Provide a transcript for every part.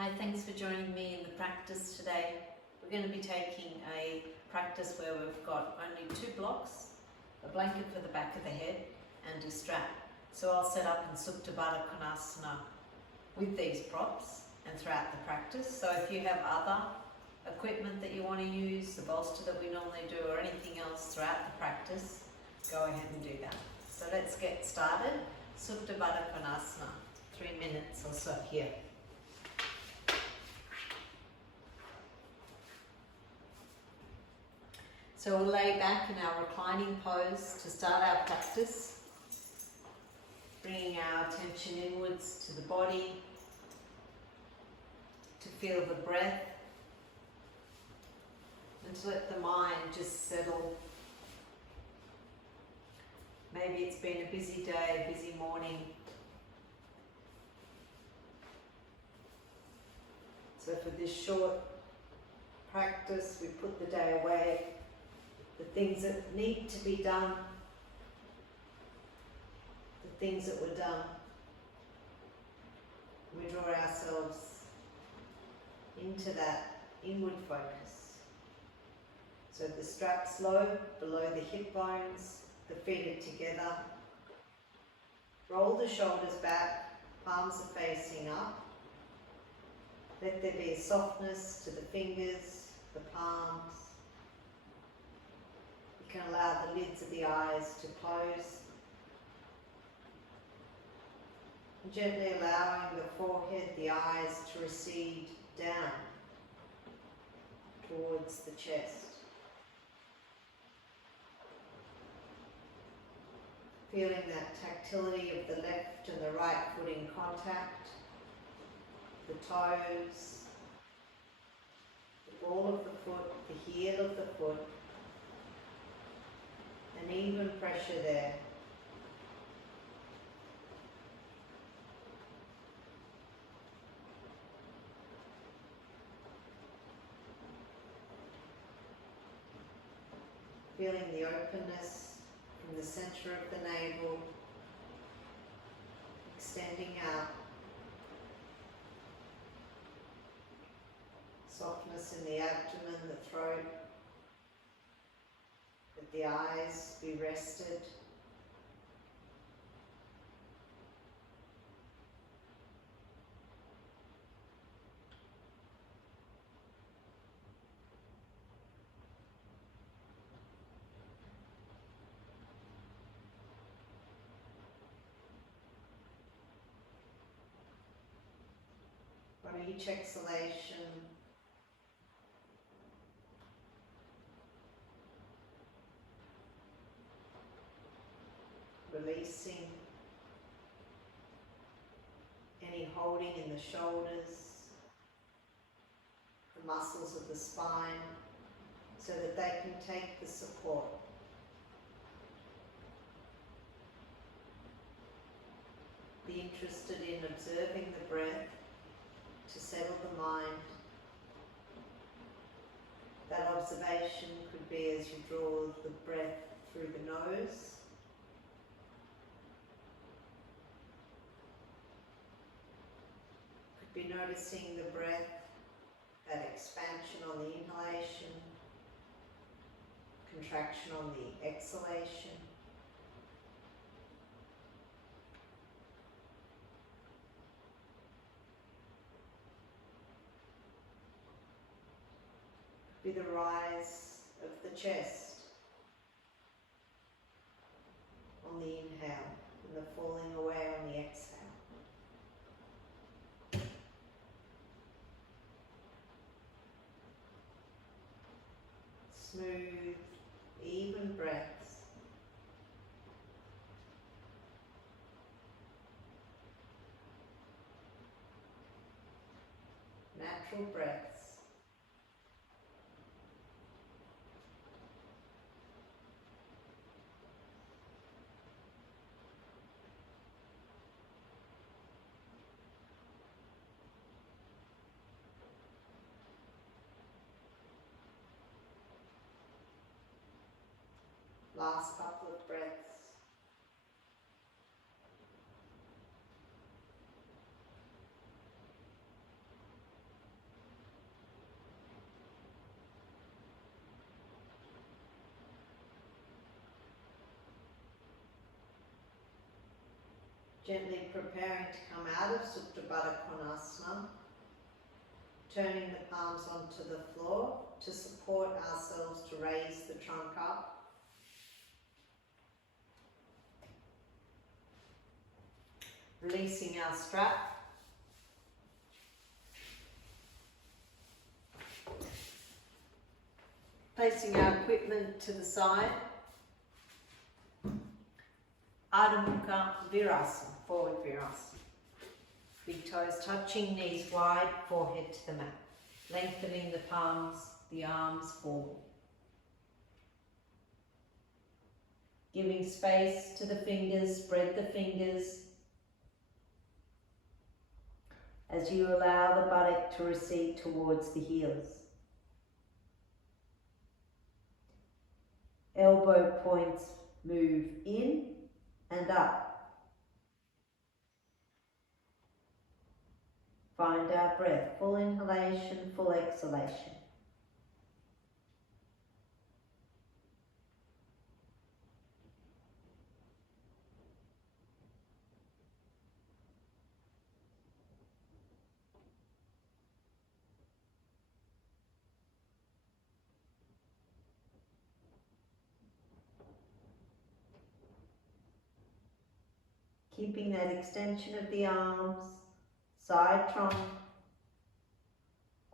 Hi, thanks for joining me in the practice today. We're going to be taking a practice where we've got only 2 blocks, a blanket for the back of the head and a strap. So I'll set up in Supta Baddha Konasana with these props and throughout the practice. So if you have other equipment that you want to use, the bolster that we normally do or anything else throughout the practice, go ahead and do that. So let's get started. Supta Baddha Konasana, 3 minutes or so here. So we'll lay back in our reclining pose to start our practice, bringing our attention inwards to the body, to feel the breath, and to let the mind just settle. Maybe it's been a busy day, a busy morning. So for this short practice, we put the day away. The things that need to be done, the things that were done. We draw ourselves into that inward focus. So the strap's low, below the hip bones, the feet are together. Roll the shoulders back, palms are facing up. Let there be a softness to the fingers, the palms. You can allow the lids of the eyes to close. And gently allowing the forehead, the eyes to recede down towards the chest. Feeling that tactility of the left and the right foot in contact, the toes, the ball of the foot, the heel of the foot, an even pressure there. Feeling the openness from the center of the navel, extending out. Softness in the abdomen, the throat. Let the eyes be rested. On each exhalation, releasing any holding in the shoulders, the muscles of the spine, so that they can take the support. Be interested in observing the breath to settle the mind. That observation could be as you draw the breath through the nose, be noticing the breath, that expansion on the inhalation, contraction on the exhalation. Be the rise of the chest on the inhale and the falling away on the exhale. Smooth, even breaths. Natural breaths. Last couple of breaths. Gently preparing to come out of Supta Baddha Konasana, turning the palms onto the floor to support ourselves to raise the trunk up. Releasing our strap. Placing our equipment to the side. Adho Virasana, forward Virasana. Big toes touching, knees wide, forehead to the mat. Lengthening the palms, the arms forward. Giving space to the fingers, spread the fingers as you allow the buttock to recede towards the heels. Elbow points move in and up. Find our breath, full inhalation, full exhalation. Keeping that extension of the arms, side trunk,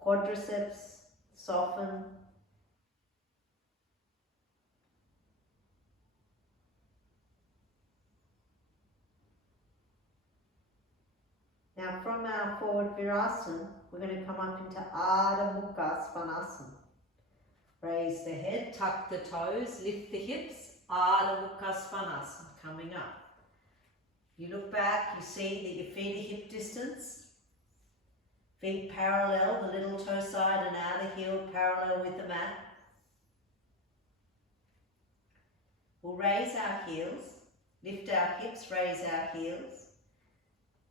quadriceps, soften. Now from our forward Virasana, we're going to come up into Adho svanasana. Raise the head, tuck the toes, lift the hips, Adho svanasana, coming up. You look back, you see that your feet are hip distance. Feet parallel, the little toe side and outer heel parallel with the mat. We'll raise our heels, lift our hips, raise our heels.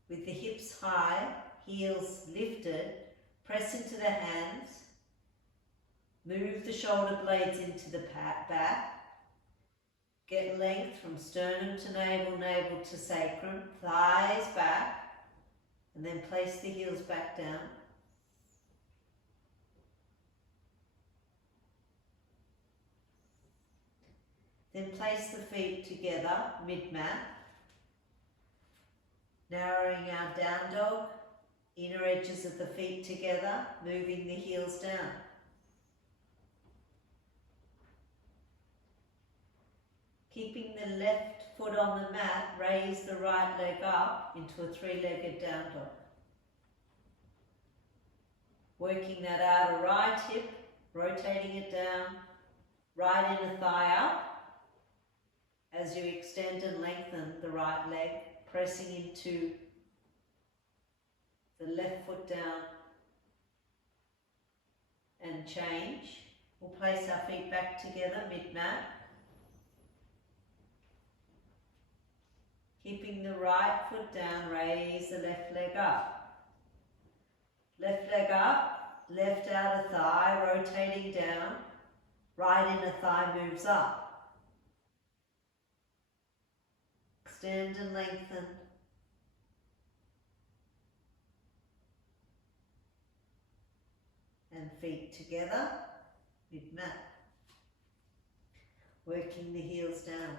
With the hips high, heels lifted, press into the hands. Move the shoulder blades into the back. Get length from sternum to navel, navel to sacrum, thighs back, and then place the heels back down. Then place the feet together, mid-mat, narrowing our down dog, inner edges of the feet together, moving the heels down. Keeping the left foot on the mat, raise the right leg up into a three-legged down dog. Working that outer right hip, rotating it down, right inner thigh up. As you extend and lengthen the right leg, pressing into the left foot down and change. We'll place our feet back together, mid-mat. Keeping the right foot down, raise the left leg up. Left leg up, left outer thigh rotating down, right inner thigh moves up. Extend and lengthen. And feet together, mid-mat. Working the heels down.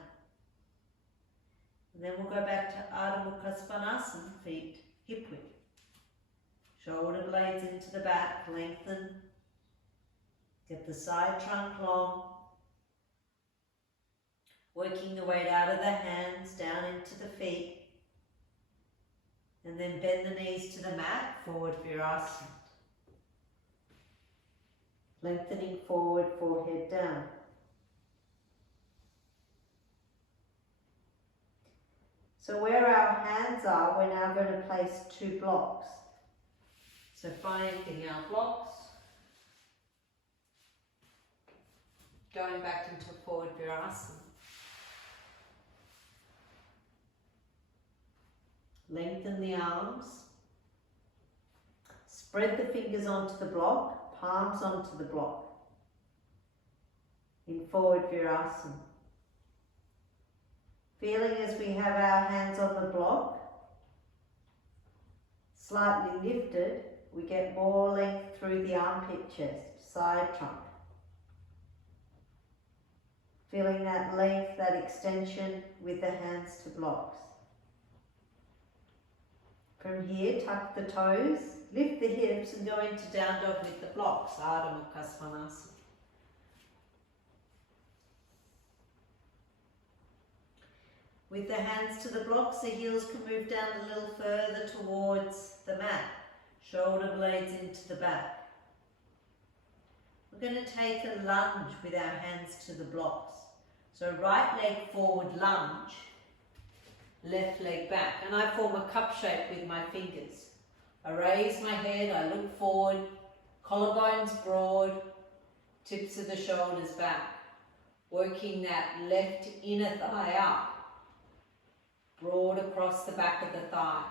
And then we'll go back to Adho Svanasana, feet hip width. Shoulder blades into the back, lengthen. Get the side trunk long. Working the weight out of the hands, down into the feet. And then bend the knees to the mat, forward Virasana. Lengthening forward, forehead down. So where our hands are, we're now going to place two blocks. So finding our blocks, going back into forward Virasana. Lengthen the arms. Spread the fingers onto the block, palms onto the block. In forward Virasana. Feeling as we have our hands on the block, slightly lifted, we get more length through the armpit chest, side trunk. Feeling that length, that extension with the hands to blocks. From here, tuck the toes, lift the hips and go into down dog with the blocks, Adho, mukha, svanasana. With the hands to the blocks, the heels can move down a little further towards the mat. Shoulder blades into the back. We're going to take a lunge with our hands to the blocks. So right leg forward lunge, left leg back. And I form a cup shape with my fingers. I raise my head, I look forward, collarbones broad, tips of the shoulders back. Working that left inner thigh up. Broad across the back of the thigh.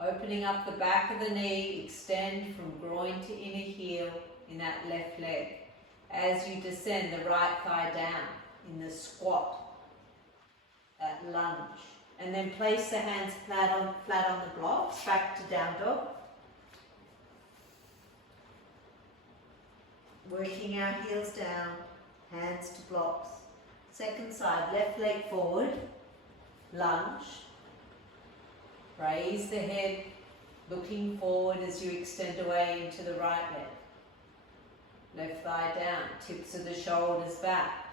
Opening up the back of the knee, extend from groin to inner heel in that left leg. As you descend the right thigh down in the squat, that lunge. And then place the hands flat on the blocks, back to down dog. Working our heels down, hands to blocks. Second side, left leg forward, lunge. Raise the head, looking forward as you extend away into the right leg. Left thigh down, tips of the shoulders back.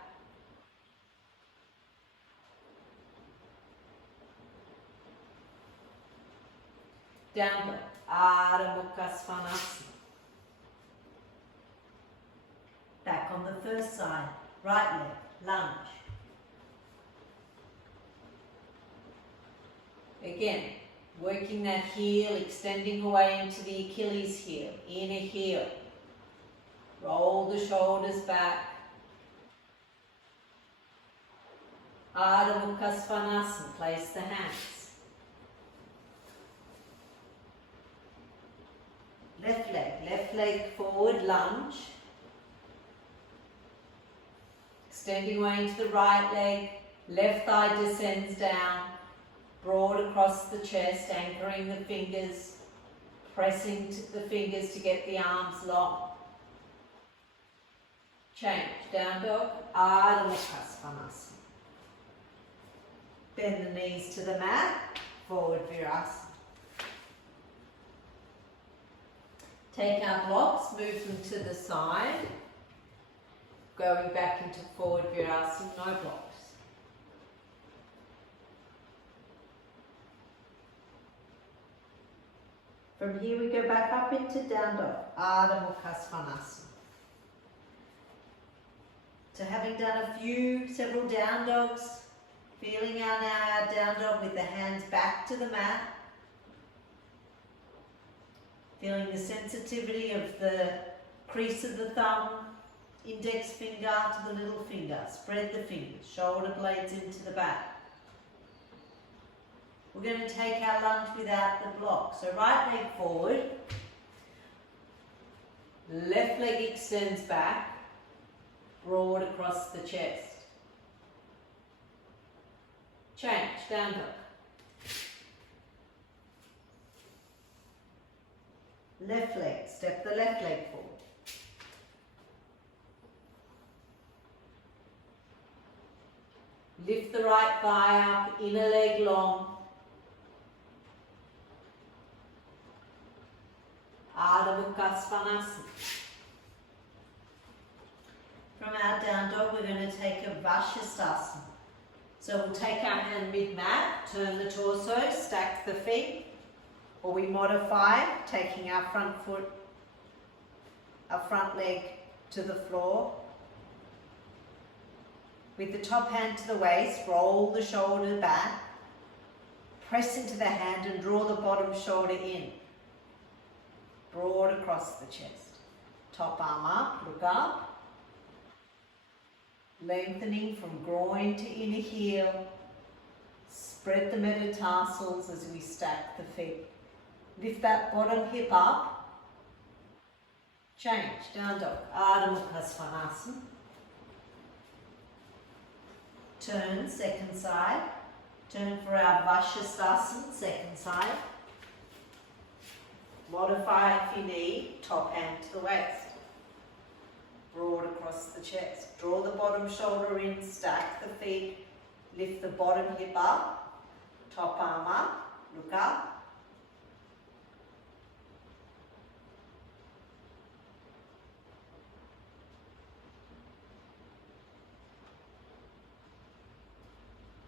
Down dog, Adho, mukha, svanasana. Back on the first side, right leg, lunge. Again, working that heel, extending away into the Achilles heel, inner heel. Roll the shoulders back. Adho, mukha, svanasana, place the hands. Left leg forward, lunge. Extending away into the right leg, left thigh descends down, broad across the chest, anchoring the fingers, pressing the fingers to get the arms long. Change, down dog, Adho, mukha, svanasana. Bend the knees to the mat, forward virasana. Take our blocks, move them to the side. Going back into forward virasana, no blocks. From here we go back up into down dog, Adho, mukha, svanasana. So having done several down dogs, feeling out now our down dog with the hands back to the mat. Feeling the sensitivity of the crease of the thumb, index finger to the little finger. Spread the fingers, shoulder blades into the back. We're going to take our lunge without the block. So right leg forward, left leg extends back, broad across the chest. Change, down dog. Left leg, step the left leg forward. Lift the right thigh up, inner leg long. Adho, mukha, svanasana. From our down dog, we're going to take a Vashisthasana. So we'll take our hand mid-mat, turn the torso, stack the feet, or we modify, taking our front leg to the floor. With the top hand to the waist, roll the shoulder back, press into the hand and draw the bottom shoulder in. Broad across the chest. Top arm up, look up. Lengthening from groin to inner heel. Spread the metatarsals as we stack the feet. Lift that bottom hip up. Change, down dog, Adho, mukha, svanasana. Turn, second side. Turn for our Virasana, second side. Modify if you need, top hand to the waist. Broad across the chest. Draw the bottom shoulder in, stack the feet, lift the bottom hip up, top arm up, look up.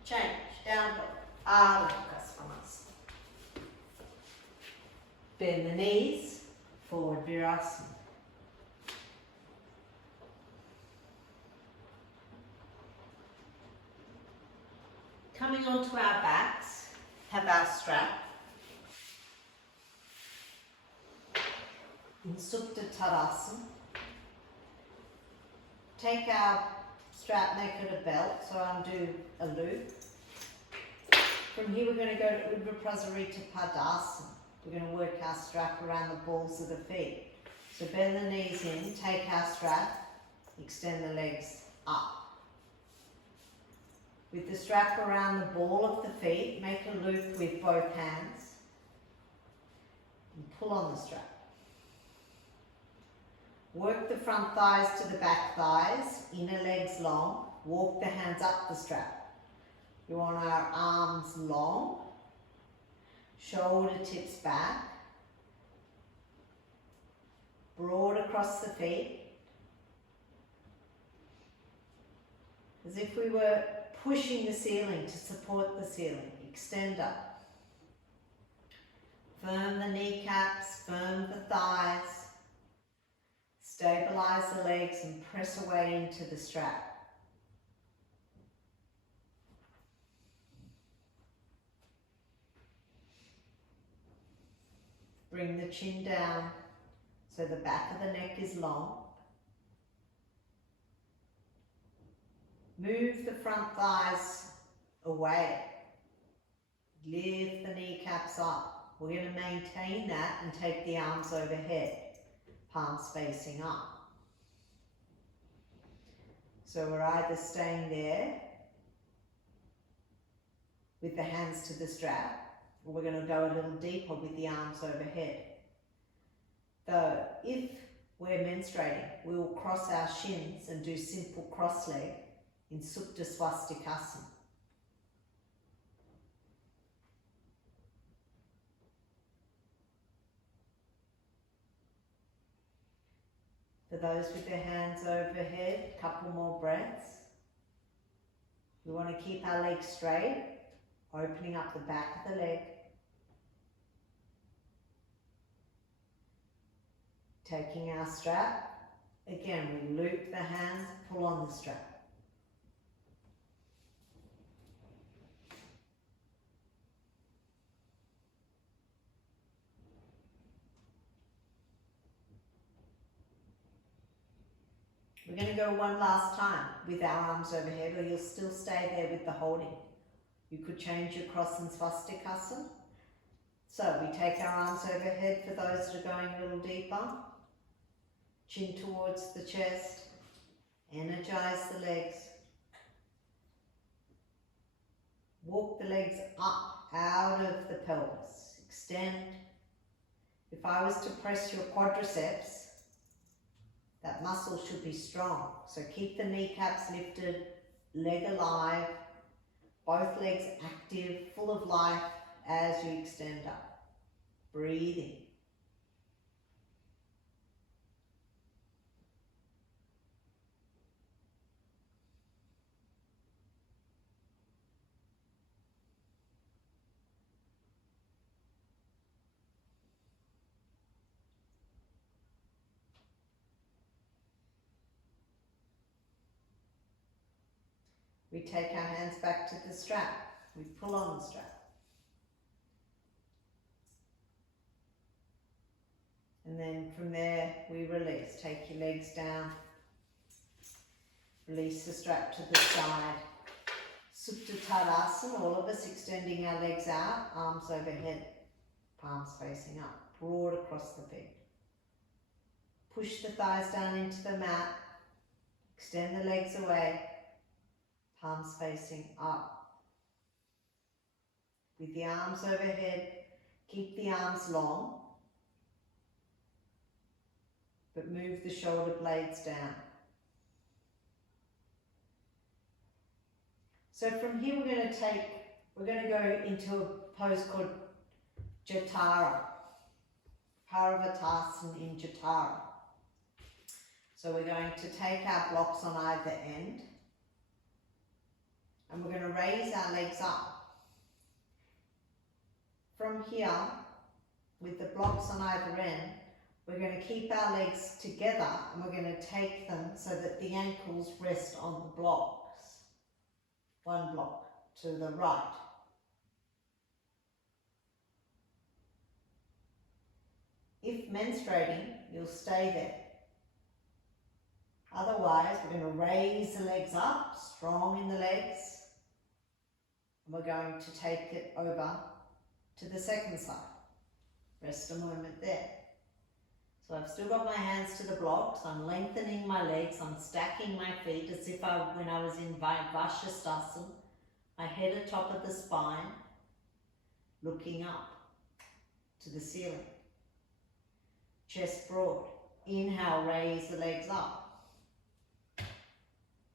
Change, down dog, Adho Konasana. Bend the knees, forward Virasana. Coming onto our backs, have our strap. In Supta Virasana. Take our strap, make it a belt, so undo a loop. From here we're going to go to Supta Baddha. We're going to work our strap around the balls of the feet. So bend the knees in, take our strap, extend the legs up. With the strap around the ball of the feet, make a loop with both hands and pull on the strap. Work the front thighs to the back thighs, inner legs long, walk the hands up the strap. We want our arms long, shoulder tips back, broad across the feet, as if we were pushing the ceiling to support the ceiling. Extend up. Firm the kneecaps, firm the thighs. Stabilize the legs and press away into the strap. Bring the chin down so the back of the neck is long. Move the front thighs away. Lift the kneecaps up. We're going to maintain that and take the arms overhead, palms facing up. So we're either staying there with the hands to the strap, or we're going to go a little deeper with the arms overhead. Though, if we're menstruating, we will cross our shins and do simple cross leg in Supta Virasana. For those with their hands overhead, a couple more breaths. We want to keep our legs straight, opening up the back of the leg. Taking our strap, again we loop the hands, pull on the strap. We're going to go one last time with our arms overhead, or you'll still stay there with the holding. You could change your cross and swastikasana. So we take our arms overhead for those that are going a little deeper. Chin towards the chest. Energize the legs. Walk the legs up out of the pelvis. Extend. If I was to press your quadriceps, that muscle should be strong. So keep the kneecaps lifted, leg alive, both legs active, full of life as you extend up. Breathing. We take our hands back to the strap. We pull on the strap. And then from there, we release. Take your legs down. Release the strap to the side. Supta Virasana, all of us extending our legs out, arms overhead, palms facing up, broad across the feet. Push the thighs down into the mat. Extend the legs away. Palms facing up. with the arms overhead. Keep the arms long, but move the shoulder blades down. So from here we're going to go into a pose called Jatara, Paravatasana in Jatara. So we're going to take our blocks on either end and we're going to raise our legs up. From here, with the blocks on either end, we're going to keep our legs together and we're going to take them so that the ankles rest on the blocks. One block to the right. If menstruating, you'll stay there. Otherwise, we're going to raise the legs up, strong in the legs, and we're going to take it over to the second side. Rest a moment there. So I've still got my hands to the blocks, I'm lengthening my legs, I'm stacking my feet as if when I was in Vashisthasana, my head atop of the spine, looking up to the ceiling. Chest broad. Inhale, raise the legs up.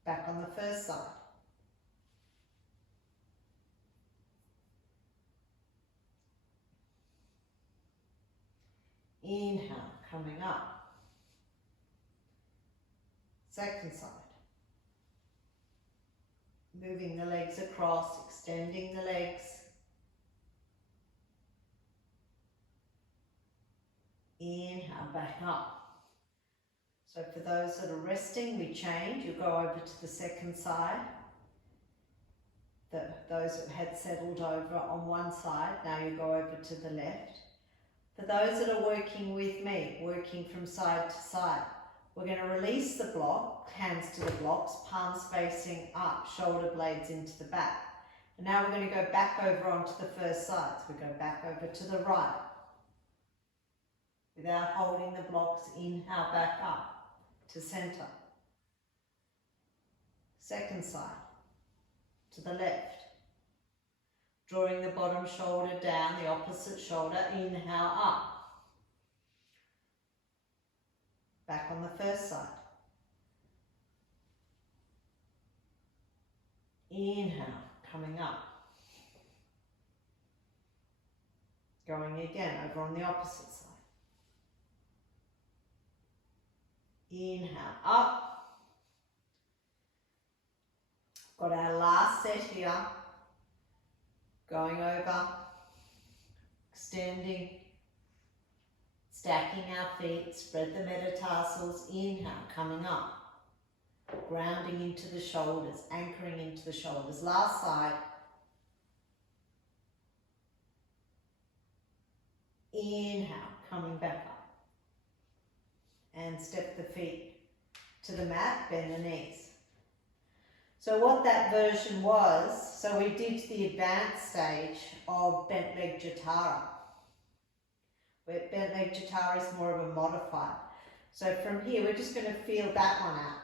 Back on the first side. Inhale, coming up. Second side. Moving the legs across, extending the legs. Inhale, back up. So for those that are resting, we change. You go over to the second side. Those that had settled over on one side, now you go over to the left. For those that are working with me, working from side to side, we're going to release the block, hands to the blocks, palms facing up, shoulder blades into the back. And now we're going to go back over onto the first side. So we go back over to the right. Without holding the blocks, inhale back up to center. Second side, to the left. Drawing the bottom shoulder down, the opposite shoulder, inhale up. Back on the first side. Inhale, coming up. Going again, over on the opposite side. Inhale, up. Got our last set here. Going over, extending, stacking our feet, spread the metatarsals, inhale, coming up, grounding into the shoulders, anchoring into the shoulders. Last side. Inhale, coming back up. And step the feet to the mat, bend the knees. So what that version was, so we did the advanced stage of bent leg Jatara. Where bent leg Jatara is more of a modified. So from here, we're just going to feel that one out.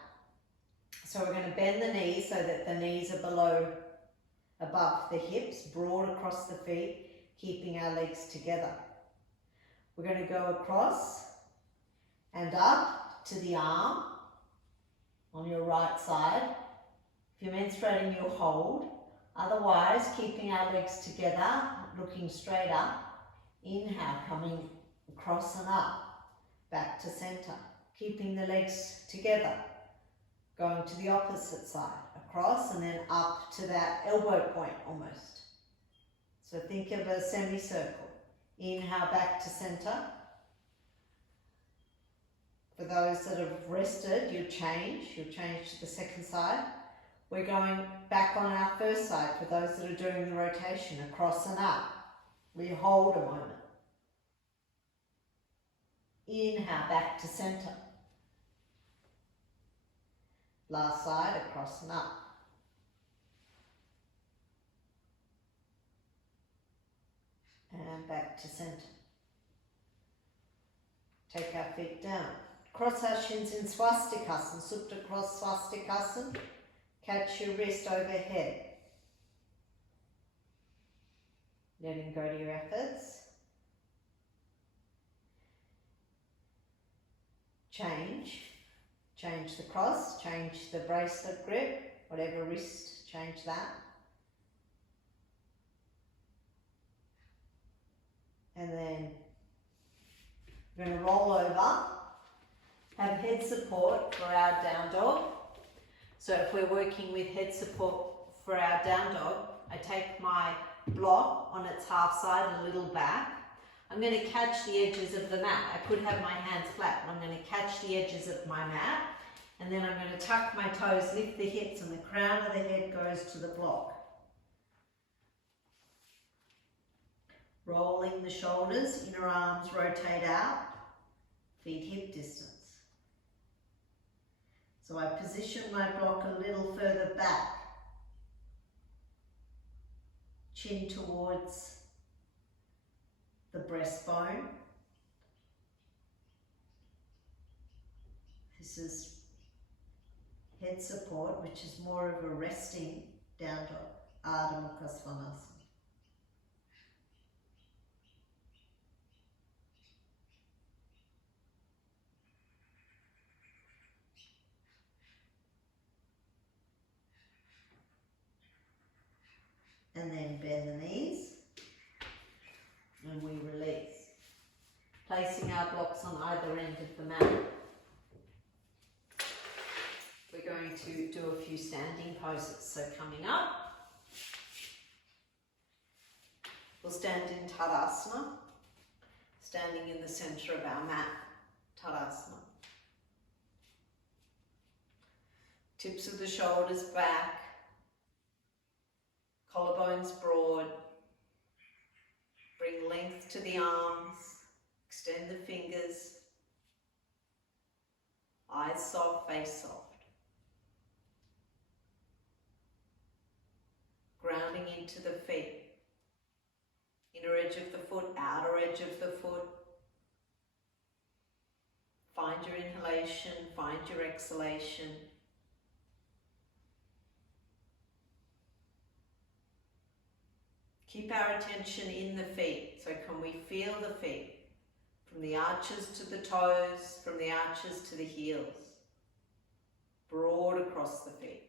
So we're going to bend the knees so that the knees are above the hips, broad across the feet, keeping our legs together. We're going to go across and up to the arm on your right side. If you're menstruating, you'll hold. Otherwise, keeping our legs together, looking straight up. Inhale, coming across and up, back to center. Keeping the legs together. Going to the opposite side, across and then up to that elbow point almost. So think of a semicircle. Inhale, back to center. For those that have rested, you change to the second side. We're going back on our first side for those that are doing the rotation, across and up. We hold a moment. Inhale, back to center. Last side, across and up. And back to center. Take our feet down. Cross our shins in swastikasana, Supta cross swastikasana. Catch your wrist overhead. letting go to your efforts. Change the cross, change the bracelet grip, whatever wrist, change that. And then we're going to roll over, have head support for our down dog. So if we're working with head support for our down dog, I take my block on its half side and a little back. I'm going to catch the edges of the mat. I could have my hands flat, but I'm going to catch the edges of my mat. And then I'm going to tuck my toes, lift the hips, and the crown of the head goes to the block. Rolling the shoulders, inner arms rotate out, feet hip distance. So I position my block a little further back, chin towards the breastbone. This is head support, which is more of a resting down dog, Adho, mukha, svanasana. And then bend the knees and we release. Placing our blocks on either end of the mat. We're going to do a few standing poses. So coming up, we'll stand in Tadasana, standing in the center of our mat, Tadasana. Tips of the shoulders back, collarbones broad, bring length to the arms, extend the fingers, eyes soft, face soft. Grounding into the feet, inner edge of the foot, outer edge of the foot. Find your inhalation, find your exhalation. Keep our attention in the feet. So can we feel the feet? From the arches to the toes, from the arches to the heels. Broad across the feet.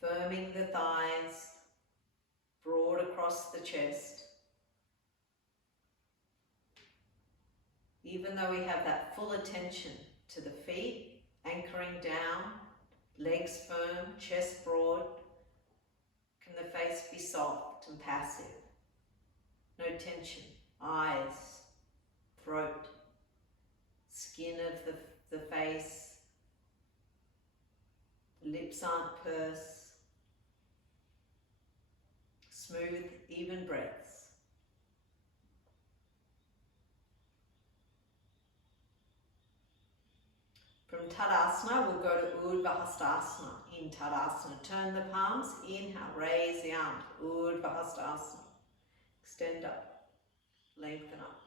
Firming the thighs, broad across the chest. Even though we have that full attention to the feet, anchoring down, legs firm, chest broad, can the face be soft and passive? No tension. Eyes, throat, skin of the face, lips aren't pursed. Smooth, even breaths. From Tadasana, we'll go to Urdhva in Tadasana. Turn the palms, inhale, raise the arms, Urdhva. Extend up, lengthen up.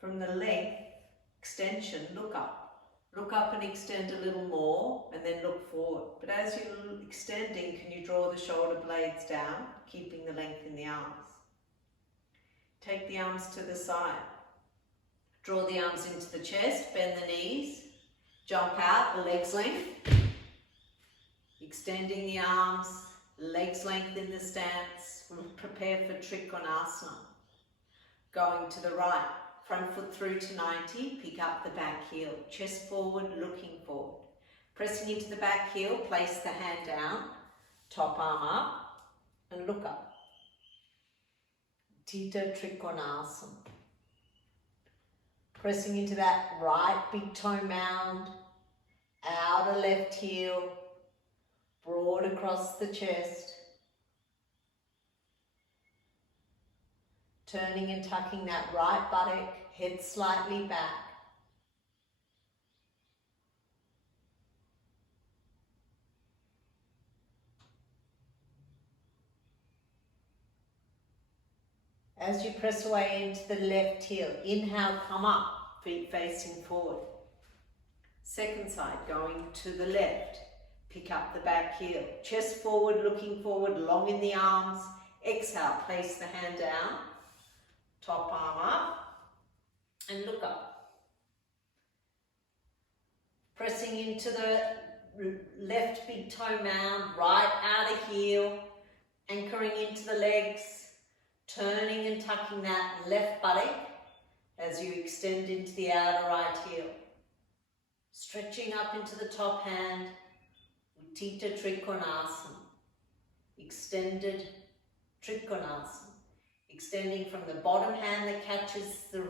From the length, extension, look up. Look up and extend a little more, and then look forward. But as you're extending, can you draw the shoulder blades down, keeping the length in the arms? Take the arms to the side. Draw the arms into the chest, bend the knees, jump out, the legs length. Extending the arms, legs length in the stance. Prepare for Trikonasana. Going to the right. Front foot through to 90, pick up the back heel, chest forward, looking forward. Pressing into the back heel, place the hand down, top arm up, and look up. Tita Trikonasana. Pressing into that right big toe mound, outer left heel, broad across the chest. Turning and tucking that right buttock, head slightly back. As you press away into the left heel, inhale, come up, feet facing forward. Second side, going to the left. pick up the back heel. Chest forward, looking forward, long in the arms. Exhale, place the hand down. Top arm up and look up. Pressing into the left big toe mound, right outer heel, anchoring into the legs, turning and tucking that left buttock as you extend into the outer right heel. Stretching up into the top hand, Uttita Trikonasana, extended Trikonasana. Extending from the bottom hand that catches the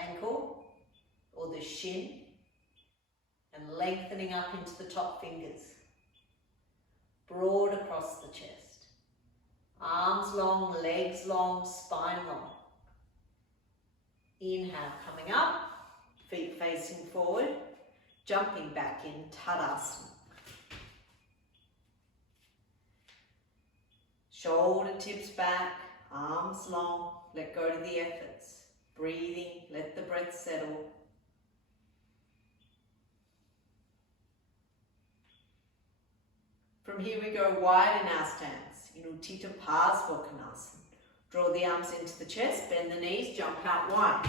ankle or the shin, and lengthening up into the top fingers. Broad across the chest. Arms long, legs long, spine long. Inhale, coming up, feet facing forward, jumping back in Tadasana. Shoulder tips back, arms long, let go to the efforts. Breathing, let the breath settle. From here we go wide in our stance, in Uttita Baddha Konasana. Draw the arms into the chest, bend the knees, jump out wide.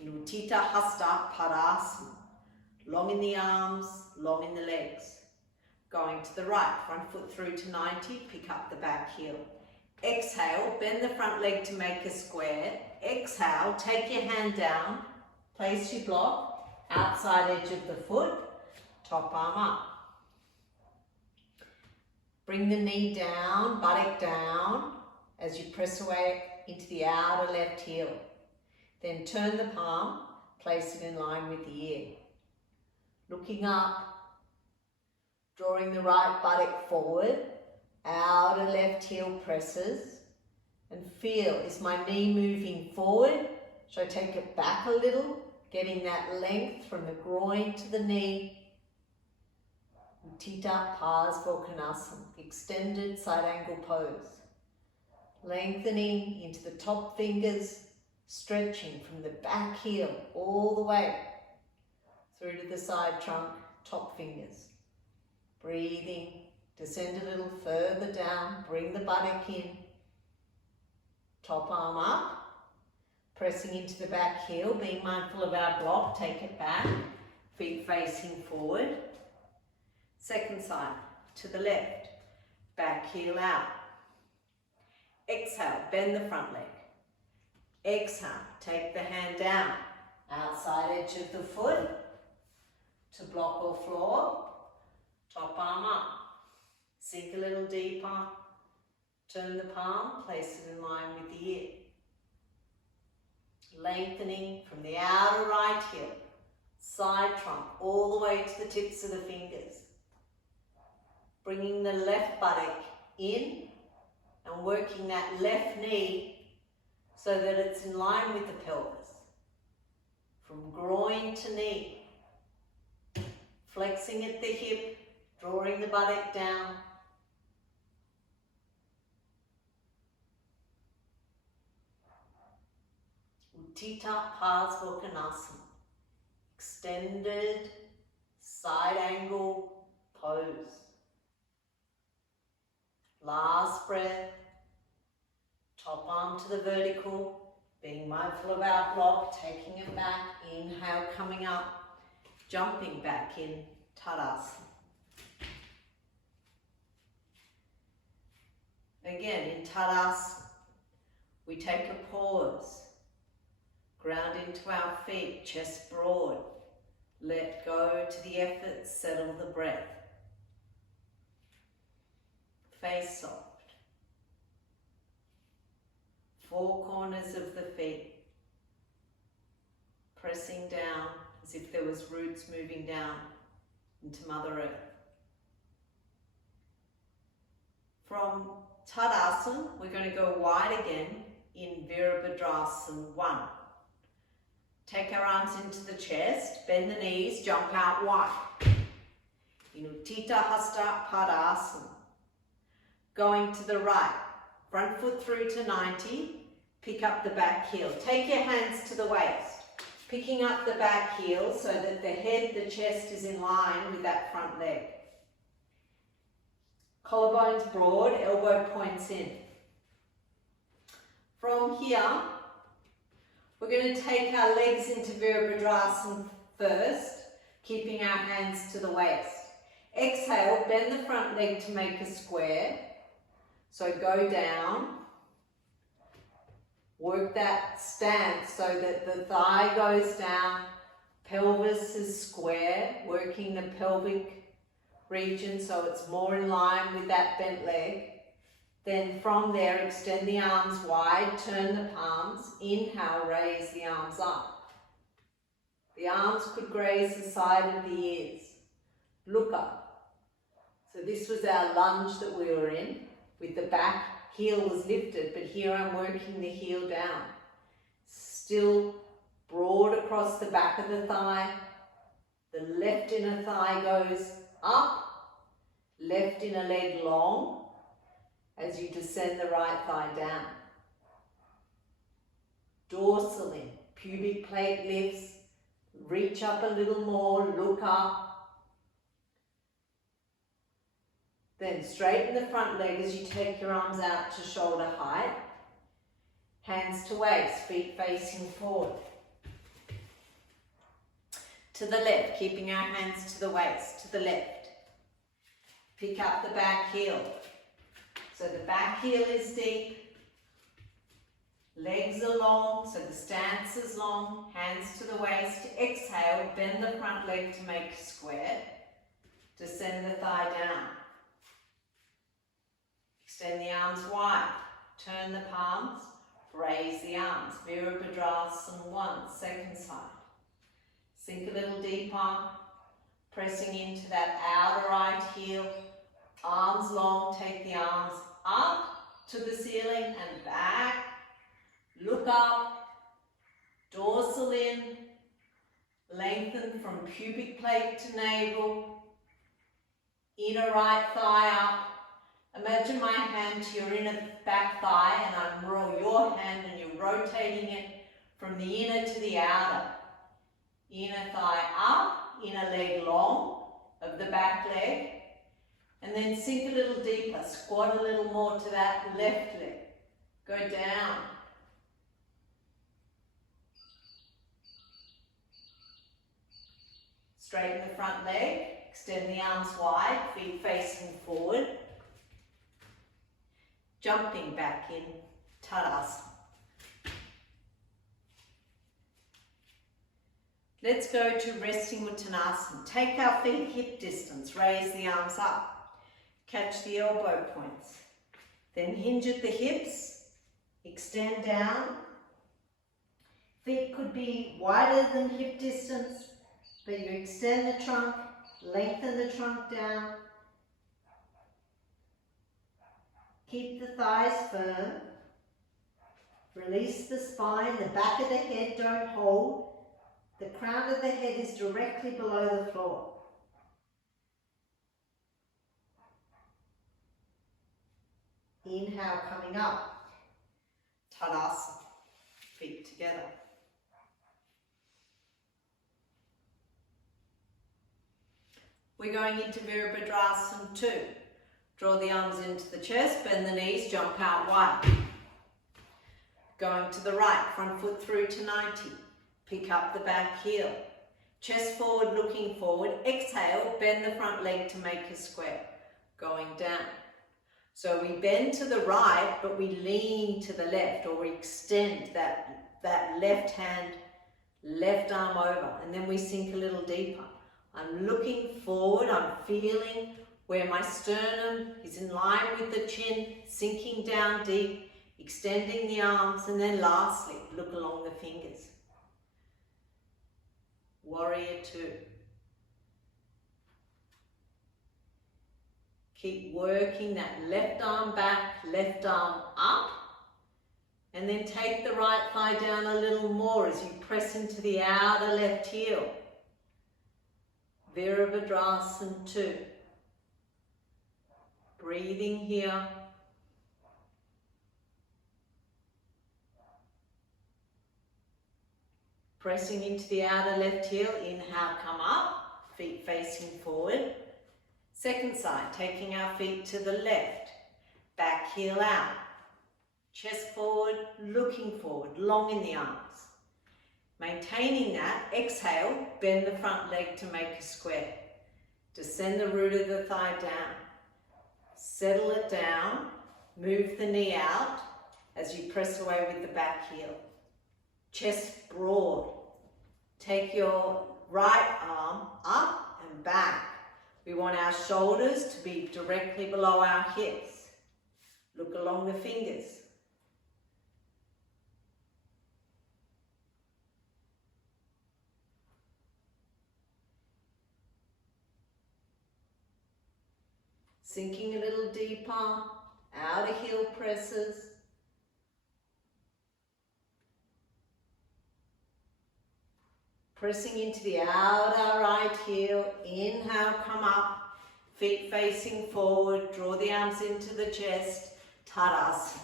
In Uttita Hasta Padasana. Long in the arms, long in the legs. Going to the right, front foot through to 90, pick up the back heel. Exhale, bend the front leg to make a square. Exhale, take your hand down, place your block, outside edge of the foot, top arm up. Bring the knee down, buttock down, as you press away into the outer left heel. Then turn the palm, place it in line with the ear. Looking up, drawing the right buttock forward, outer left heel presses, and feel, is my knee moving forward? Should I take it back a little, getting that length from the groin to the knee? Uttita Baddha Konasana, extended side angle pose. Lengthening into the top fingers, stretching from the back heel all the way through to the side trunk, top fingers. Breathing, descend a little further down, bring the buttock in, top arm up, pressing into the back heel, being mindful of our block, take it back, feet facing forward. Second side, to the left, back heel out. Exhale, bend the front leg. Exhale, take the hand down, outside edge of the foot, to block or floor, top arm up. Sink a little deeper, turn the palm, place it in line with the ear. Lengthening from the outer right heel, side trunk, all the way to the tips of the fingers. Bringing the left buttock in and working that left knee so that it's in line with the pelvis. From groin to knee. Flexing at the hip, drawing the buttock down. Uttita Baddha Konasana. Extended side angle pose. Last breath. Top arm to the vertical. Being mindful of our block, taking it back. Inhale, coming up. Jumping back in Tadasana. Again, in Tadasana, we take a pause. Ground into our feet, chest broad. Let go to the effort, settle the breath. Face soft. Four corners of the feet. Pressing down as if there was roots moving down into Mother Earth. From Tadasana, we're going to go wide again in Virabhadrasana 1. Take our arms into the chest, bend the knees, jump out wide. In Uttita Hasta Padasana. Going to the right, front foot through to 90, pick up the back heel. Take your hands to the waist, picking up the back heel so that the head, the chest is in line with that front leg. Collarbones broad, elbow points in. From here, we're going to take our legs into Virabhadrasana first, keeping our hands to the waist. Exhale, bend the front leg to make a square. So go down. Work that stance so that the thigh goes down, pelvis is square, working the pelvic region so it's more in line with that bent leg. Then from there, extend the arms wide, turn the palms, inhale, raise the arms up. The arms could graze the side of the ears. Look up. So this was our lunge that we were in, with the back heel was lifted, but here I'm working the heel down. Still broad across the back of the thigh. The left inner thigh goes up, left inner leg long as you descend the right thigh down. Dorsal in, pubic plate lifts, reach up a little more, look up. Then straighten the front leg as you take your arms out to shoulder height. Hands to waist, feet facing forward. To the left, keeping our hands to the waist, to the left. Pick up the back heel. So the back heel is deep. Legs are long, so the stance is long. Hands to the waist. Exhale, bend the front leg to make a square. Descend the thigh down. Extend the arms wide. Turn the palms. Raise the arms. Virabhadrasana 1, second side. Sink a little deeper. Pressing into that outer right heel. Arms long. Take the arms up to the ceiling and back. Look up. Dorsal in. Lengthen from pubic plate to navel. Inner right thigh up. Imagine my hand to your inner back thigh and I'm your hand and you're rotating it from the inner to the outer. Inner thigh up, inner leg long of the back leg. And then sink a little deeper, squat a little more to that left leg. Go down. Straighten the front leg, extend the arms wide, feet facing forward. Jumping back in Tadasana. Let's go to resting Uttanasana. Take our feet hip distance, raise the arms up. Catch the elbow points. Then hinge at the hips, extend down. Feet could be wider than hip distance, but you extend the trunk, lengthen the trunk down. Keep the thighs firm. Release the spine, the back of the head don't hold. The crown of the head is directly below the floor. Inhale, coming up. Tadasana, feet together. We're going into Virabhadrasana 2. Draw the arms into the chest, bend the knees, jump out wide. Going to the right, front foot through to 90. Pick up the back heel. Chest forward, looking forward. Exhale, bend the front leg to make a square. Going down. So we bend to the right, but we lean to the left, or we extend that left hand, left arm over, and then we sink a little deeper. I'm looking forward, I'm feeling where my sternum is in line with the chin, sinking down deep, extending the arms, and then lastly, look along the fingers. Warrior 2. Keep working that left arm back, left arm up, and then take the right thigh down a little more as you press into the outer left heel. Virabhadrasana 2. Breathing here. Pressing into the outer left heel. Inhale, come up. Feet facing forward. Second side, taking our feet to the left, back heel out, chest forward, looking forward, long in the arms. Maintaining that, exhale, bend the front leg to make a square. Descend the root of the thigh down. Settle it down, move the knee out as you press away with the back heel. Chest broad. Take your right arm up and back. We want our shoulders to be directly below our hips. Look along the fingers. Sinking a little deeper, outer heel presses. Pressing into the outer right heel, inhale, come up, feet facing forward, draw the arms into the chest, Tadasana.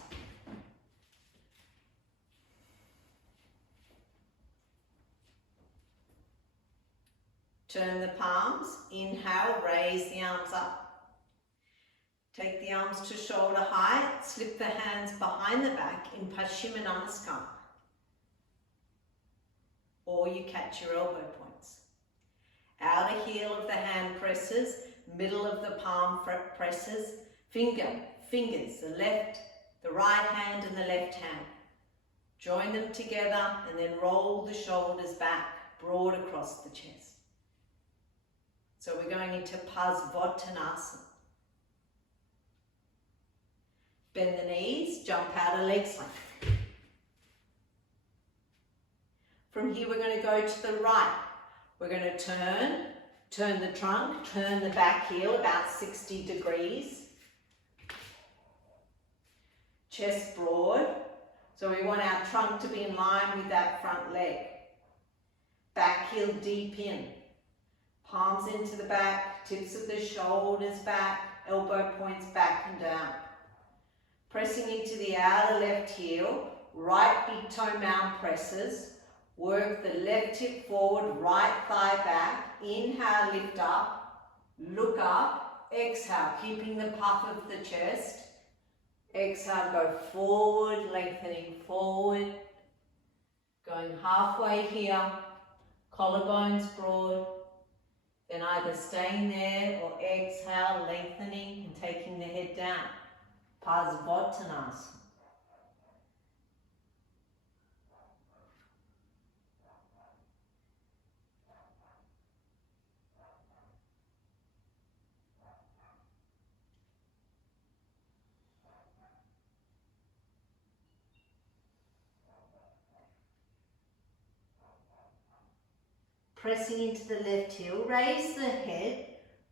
Turn the palms, inhale, raise the arms up. Take the arms to shoulder height, slip the hands behind the back in Paschimottanasana. Or you catch your elbow points. Outer heel of the hand presses, middle of the palm presses, fingers, the right hand and the left hand. Join them together and then roll the shoulders back, broad across the chest. So we're going into Paschimottanasana. Bend the knees, jump out of leg length. From here we're going to go to the right. We're going to turn the trunk, turn the back heel about 60 degrees. Chest broad. So we want our trunk to be in line with that front leg. Back heel deep in. Palms into the back, tips of the shoulders back, elbow points back and down. Pressing into the outer left heel, right big toe mound presses. Work the left hip forward, right thigh back. Inhale, lift up, look up. Exhale, keeping the puff of the chest. Exhale, go forward, lengthening forward. Going halfway here, collarbones broad. Then either staying there or exhale, lengthening and taking the head down. Paschimottanasana. Pressing into the left heel, raise the head,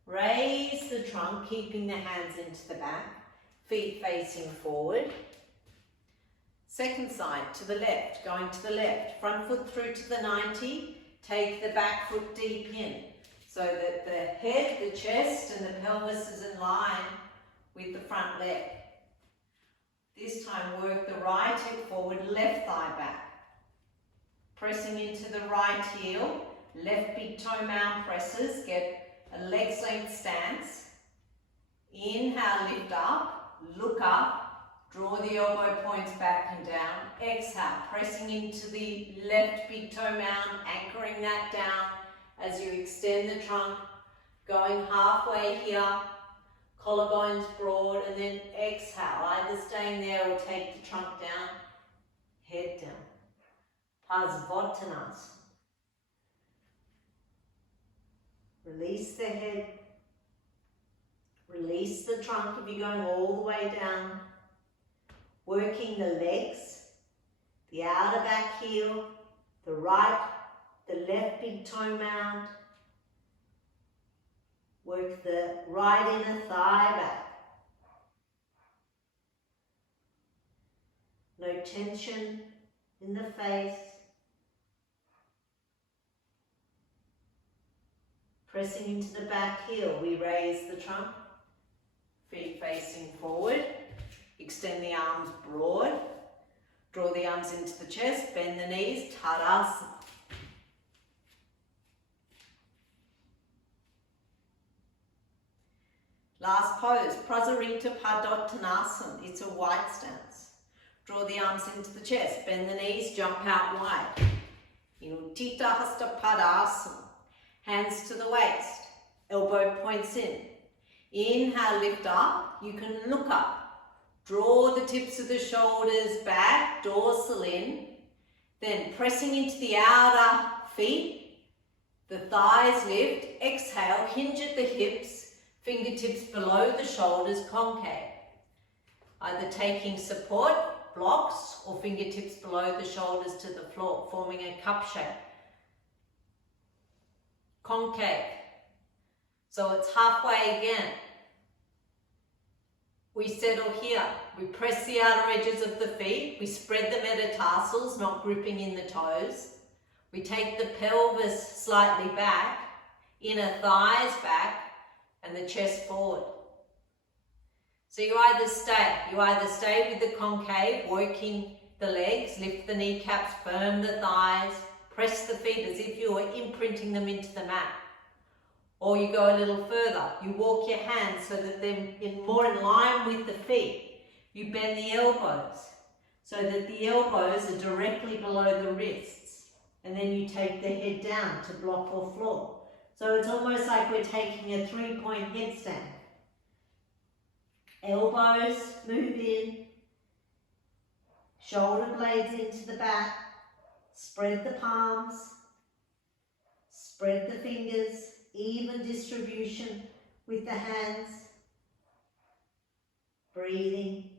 raise the trunk, keeping the hands into the back, feet facing forward. Second side to the left, going to the left, front foot through to the 90, take the back foot deep in so that the head, the chest and the pelvis is in line with the front leg. This time work the right hip forward, left thigh back. Pressing into the right heel, left big toe mound presses, get a legs length stance. Inhale, lift up, look up, draw the elbow points back and down. Exhale, pressing into the left big toe mound, anchoring that down as you extend the trunk, going halfway here, collarbones broad, and then exhale, either staying there or take the trunk down, head down. Paschimottanasana. Release the head, release the trunk if you're going all the way down. Working the legs, the outer back heel, the left big toe mound. Work the right inner thigh back. No tension in the face. Pressing into the back heel, we raise the trunk, feet facing forward, extend the arms broad, draw the arms into the chest, bend the knees, Tadasana. last pose, Supta Konasana. It's a wide stance. Draw the arms into the chest, bend the knees, jump out wide. Padasana. Hands to the waist, elbow points in. Inhale, lift up. You can look up. Draw the tips of the shoulders back, dorsal in. Then pressing into the outer feet, the thighs lift. Exhale, hinge at the hips, fingertips below the shoulders, concave. Either taking support, blocks, or fingertips below the shoulders to the floor, forming a cup shape. Concave. So it's halfway again. We settle here. We press the outer edges of the feet. We spread the metatarsals, not gripping in the toes. We take the pelvis slightly back, inner thighs back, and the chest forward. So you either stay with the concave, working the legs, lift the kneecaps, firm the thighs, press the feet as if you were imprinting them into the mat. Or you go a little further. You walk your hands so that they're more in line with the feet. You bend the elbows so that the elbows are directly below the wrists. And then you take the head down to block or floor. So it's almost like we're taking a 3-point headstand. Elbows move in, shoulder blades into the back, spread the palms, spread the fingers, even distribution with the hands, breathing.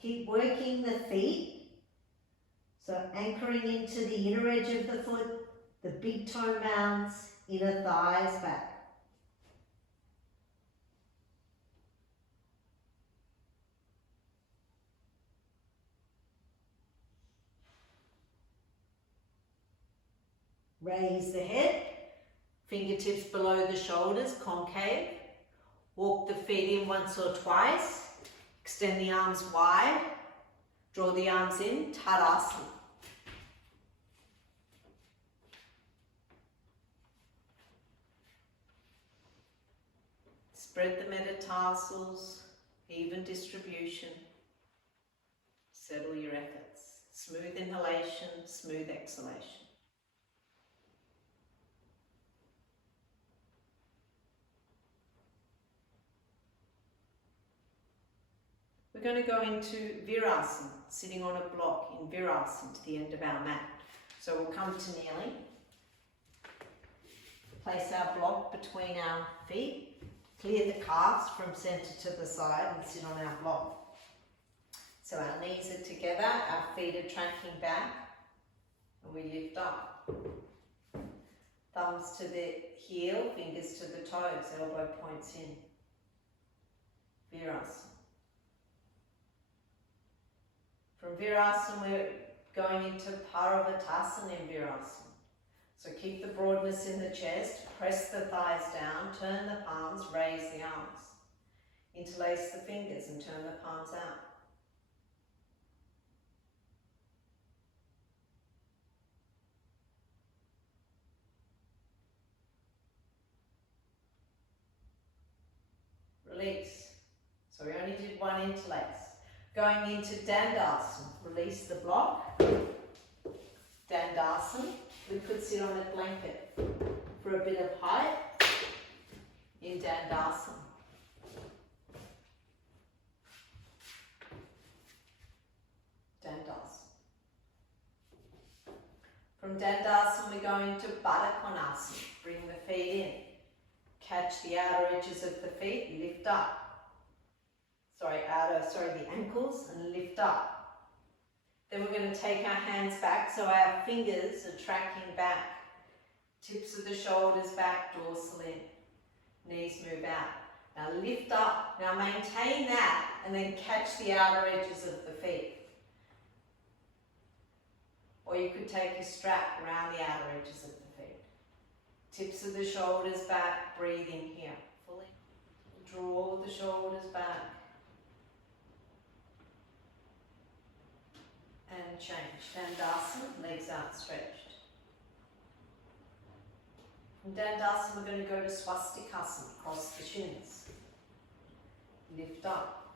Keep working the feet, so anchoring into the inner edge of the foot, the big toe mounds, inner thighs back. Raise the head, fingertips below the shoulders, concave. Walk the feet in once or twice. Extend the arms wide. Draw the arms in, Tadasana. Spread the metatarsals, even distribution. Settle your efforts. Smooth inhalation, smooth exhalation. We're going to go into Virasana, sitting on a block in Virasana to the end of our mat. So we'll come to kneeling. Place our block between our feet. Clear the calves from centre to the side and sit on our block. So our knees are together, our feet are tracking back, and we lift up. Thumbs to the heel, fingers to the toes, elbow points in. Virasana. From Virasana, we're going into Paravatasana in Virasana. So keep the broadness in the chest, press the thighs down, turn the palms, raise the arms. Interlace the fingers and turn the palms out. Release. So we only did one interlace. Going into Dandasana, release the block. Dandasana, we could sit on a blanket for a bit of height in Dandasana. Dandasana. From Dandasana, we're going to Baddha Konasana. Bring the feet in. Catch the outer edges of the feet, lift up. The ankles, and lift up. Then we're going to take our hands back so our fingers are tracking back. Tips of the shoulders back, dorsal in. Knees move out. Now lift up. Now maintain that and then catch the outer edges of the feet. Or you could take a strap around the outer edges of the feet. Tips of the shoulders back, breathing here. Fully draw the shoulders back. And change. Dandasana, legs outstretched. From Dandasana, we're going to go to Swastikasana, cross the shins. Lift up.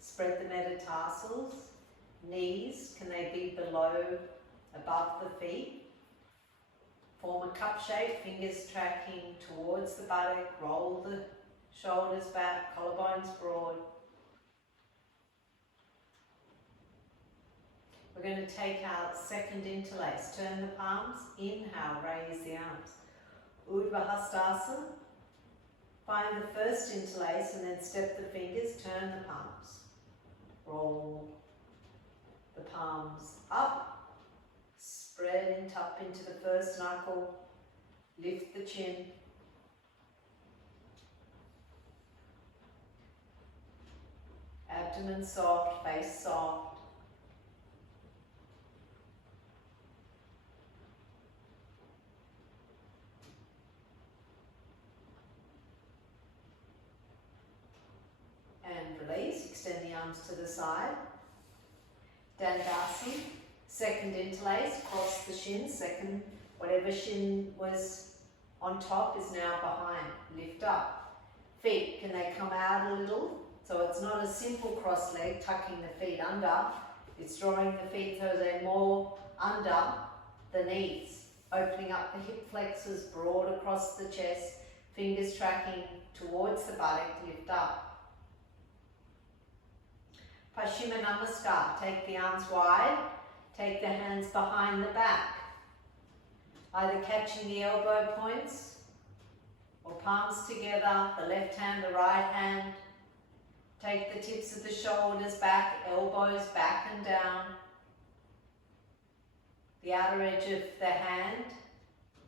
Spread the metatarsals. Knees, can they be above the feet? Form a cup shape, fingers tracking towards the buttock. Roll the shoulders back, collarbones broad. We're going to take our second interlace. Turn the palms. Inhale, raise the arms. Urdhva Hastasana. Find the first interlace and then step the fingers. Turn the palms. Roll the palms up. Spread and tuck into the first knuckle. Lift the chin. Abdomen soft, face soft. And release, extend the arms to the side. Dandasana, second interlace, cross the shins, second, whatever shin was on top is now behind. Lift up. Feet, can they come out a little? So it's not a simple cross leg, tucking the feet under. It's drawing the feet so they're more under the knees. Opening up the hip flexors, broad across the chest, fingers tracking towards the buttock, lift up. Paschima Namaskar, take the arms wide, take the hands behind the back, either catching the elbow points or palms together, the left hand, the right hand. Take the tips of the shoulders back, elbows back and down. The outer edge of the hand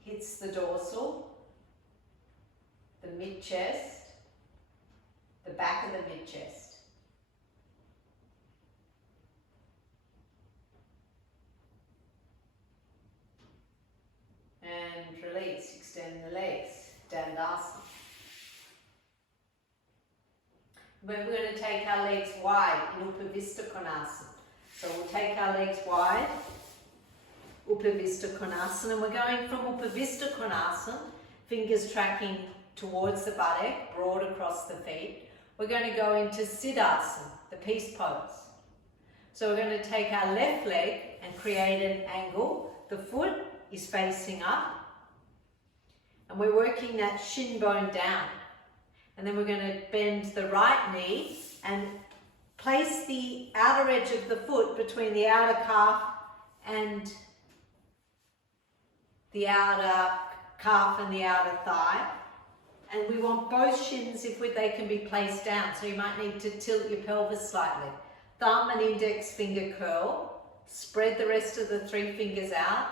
hits the dorsal, the mid-chest, the back of the mid-chest. And release, extend the legs, Dandasana. We're going to take our legs wide in Upavista Konasana. So we'll take our legs wide, Upavista Konasana. And we're going from Upavista Konasana, fingers tracking towards the buttock, broad across the feet. We're going to go into Sirasana, the peace pose. So we're going to take our left leg and create an angle. The foot is facing up. And we're working that shin bone down. And then we're going to bend the right knee and place the outer edge of the foot between the outer calf and the outer thigh. And we want both shins, if they can be placed down. So you might need to tilt your pelvis slightly. Thumb and index finger curl. Spread the rest of the three fingers out.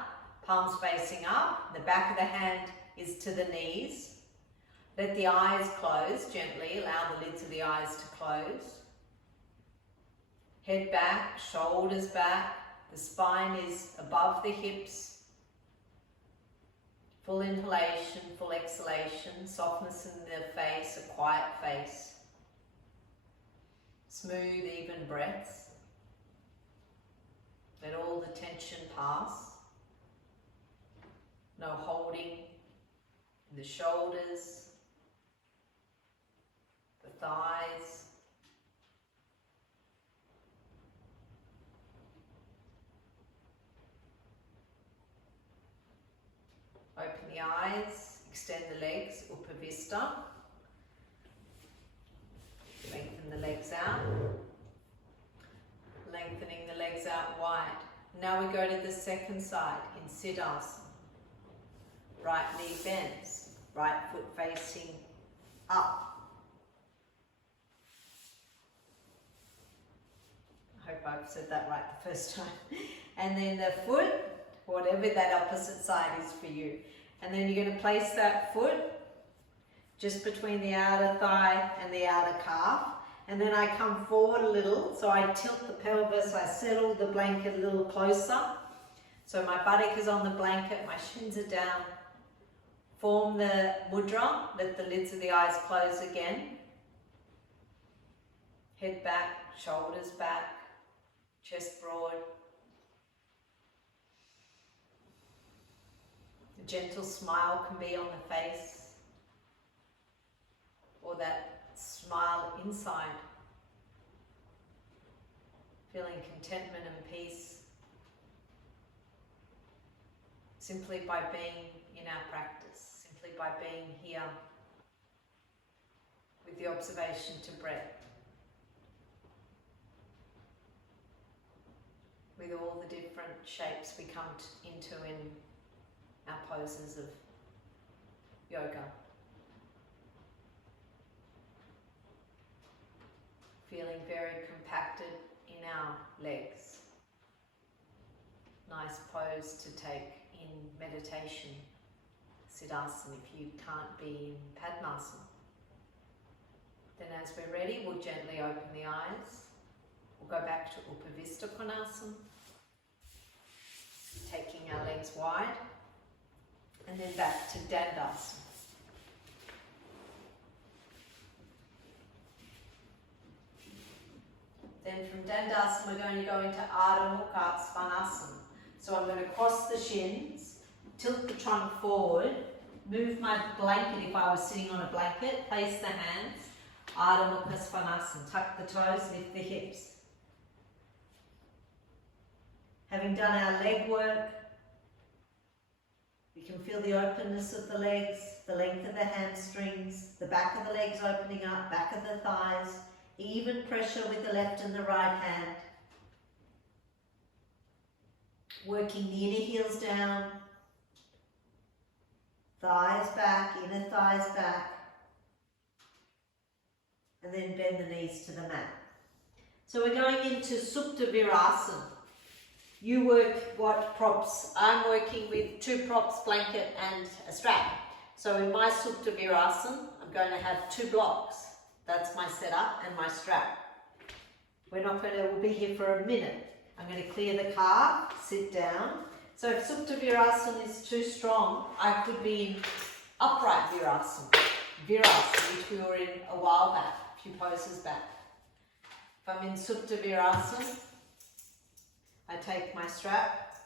Palms facing up. The back of the hand is to the knees. Let the eyes close gently, allow the lids of the eyes to close. Head back, shoulders back, the spine is above the hips. Full inhalation, full exhalation, softness in the face, a quiet face. Smooth, even breaths. Let all the tension pass. No holding in the shoulders, the thighs. Open the eyes, extend the legs, Upavista. Lengthen the legs out. Lengthening the legs out wide. Now we go to the second side in Sirasana. Right knee bends, right foot facing up. I hope I've said that right the first time. And then the foot, whatever that opposite side is for you. And then you're going to place that foot just between the outer thigh and the outer calf. And then I come forward a little, so I tilt the pelvis, I settle the blanket a little closer. So my buttock is on the blanket, my shins are down. Form the mudra, let the lids of the eyes close again. Head back, shoulders back, chest broad. A gentle smile can be on the face, or that smile inside, feeling contentment and peace simply by being in our practice, simply by being here with the observation to breath, with all the different shapes we come into in our poses of yoga. Feeling very compacted in our legs. Nice pose to take in meditation, Sirasana, if you can't be in Padmasana. Then as we're ready, we'll gently open the eyes. We'll go back to Supta Konasana, taking our legs wide, and then back to Dandasana. Then from Dandasana, we're going to go into Adho, mukha, svanasana. So I'm going to cross the shins, tilt the trunk forward, move my blanket if I was sitting on a blanket, place the hands, Adho, mukha, svanasana. Tuck the toes, lift the hips. Having done our leg work, we can feel the openness of the legs, the length of the hamstrings, the back of the legs opening up, back of the thighs, even pressure with the left and the right hand. Working the inner heels down, thighs back, inner thighs back, and then bend the knees to the mat. So we're going into Supta Virasana. You work what props? I'm working with 2 props, blanket and a strap. So in my Supta Virasana, I'm going to have 2 blocks. That's my setup and my strap. We'll be here for a minute. I'm going to clear the calf, sit down. So if Supta Virasana is too strong, I could be in upright Virasana, which we were in a while back, a few poses back. If I'm in Supta Virasana, I take my strap,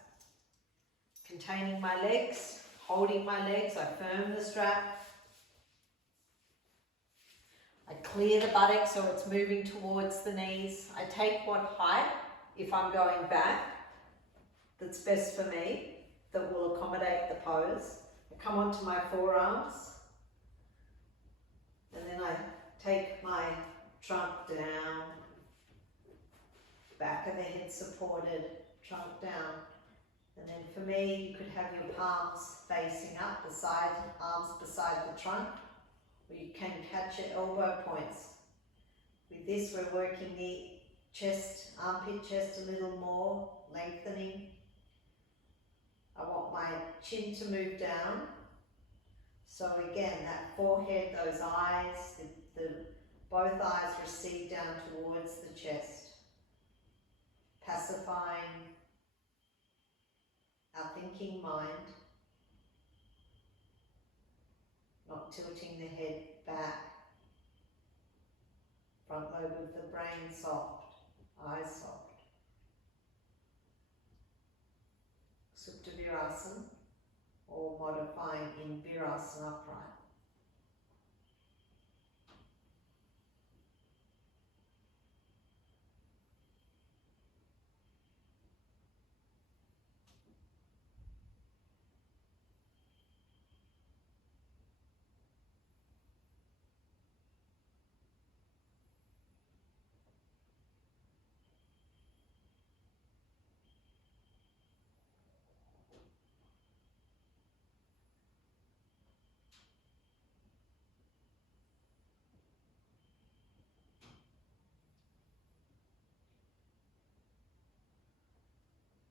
containing my legs, holding my legs, I firm the strap. I clear the buttock so it's moving towards the knees. I take what height, if I'm going back, that's best for me, that will accommodate the pose. I come onto my forearms, and then I take my trunk down, back of the head supported, trunk down. And then for me, you could have your palms facing up, the side, arms beside the trunk, or you can catch at elbow points. With this, we're working the chest, armpit chest a little more, lengthening. I want my chin to move down. So again, that forehead, those eyes, both eyes recede down towards the chest, pacifying our thinking mind, not tilting the head back, front lobe of the brain soft, eyes soft. Supta Virasana, or modifying in Virasana upright.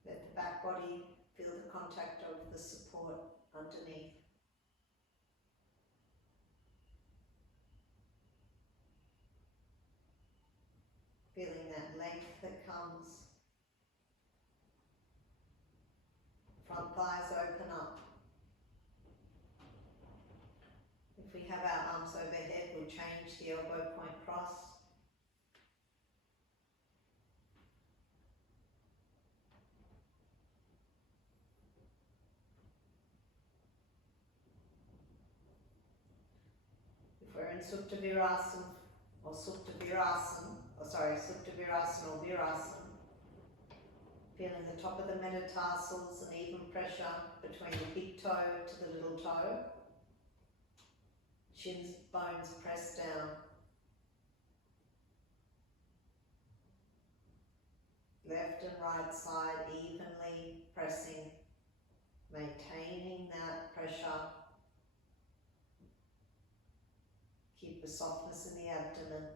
Let the back body feel the contact of the support underneath. Feeling that length that comes. Front thighs open up. If we have our arms overhead, we'll change the elbow point cross. We're in Supta Virasana or Supta Virasana, Supta Virasana or Virasana. Feeling the top of the metatarsals and even pressure between the big toe to the little toe. Shins, bones pressed down. Left and right side evenly pressing, maintaining that pressure. Keep the softness in the abdomen.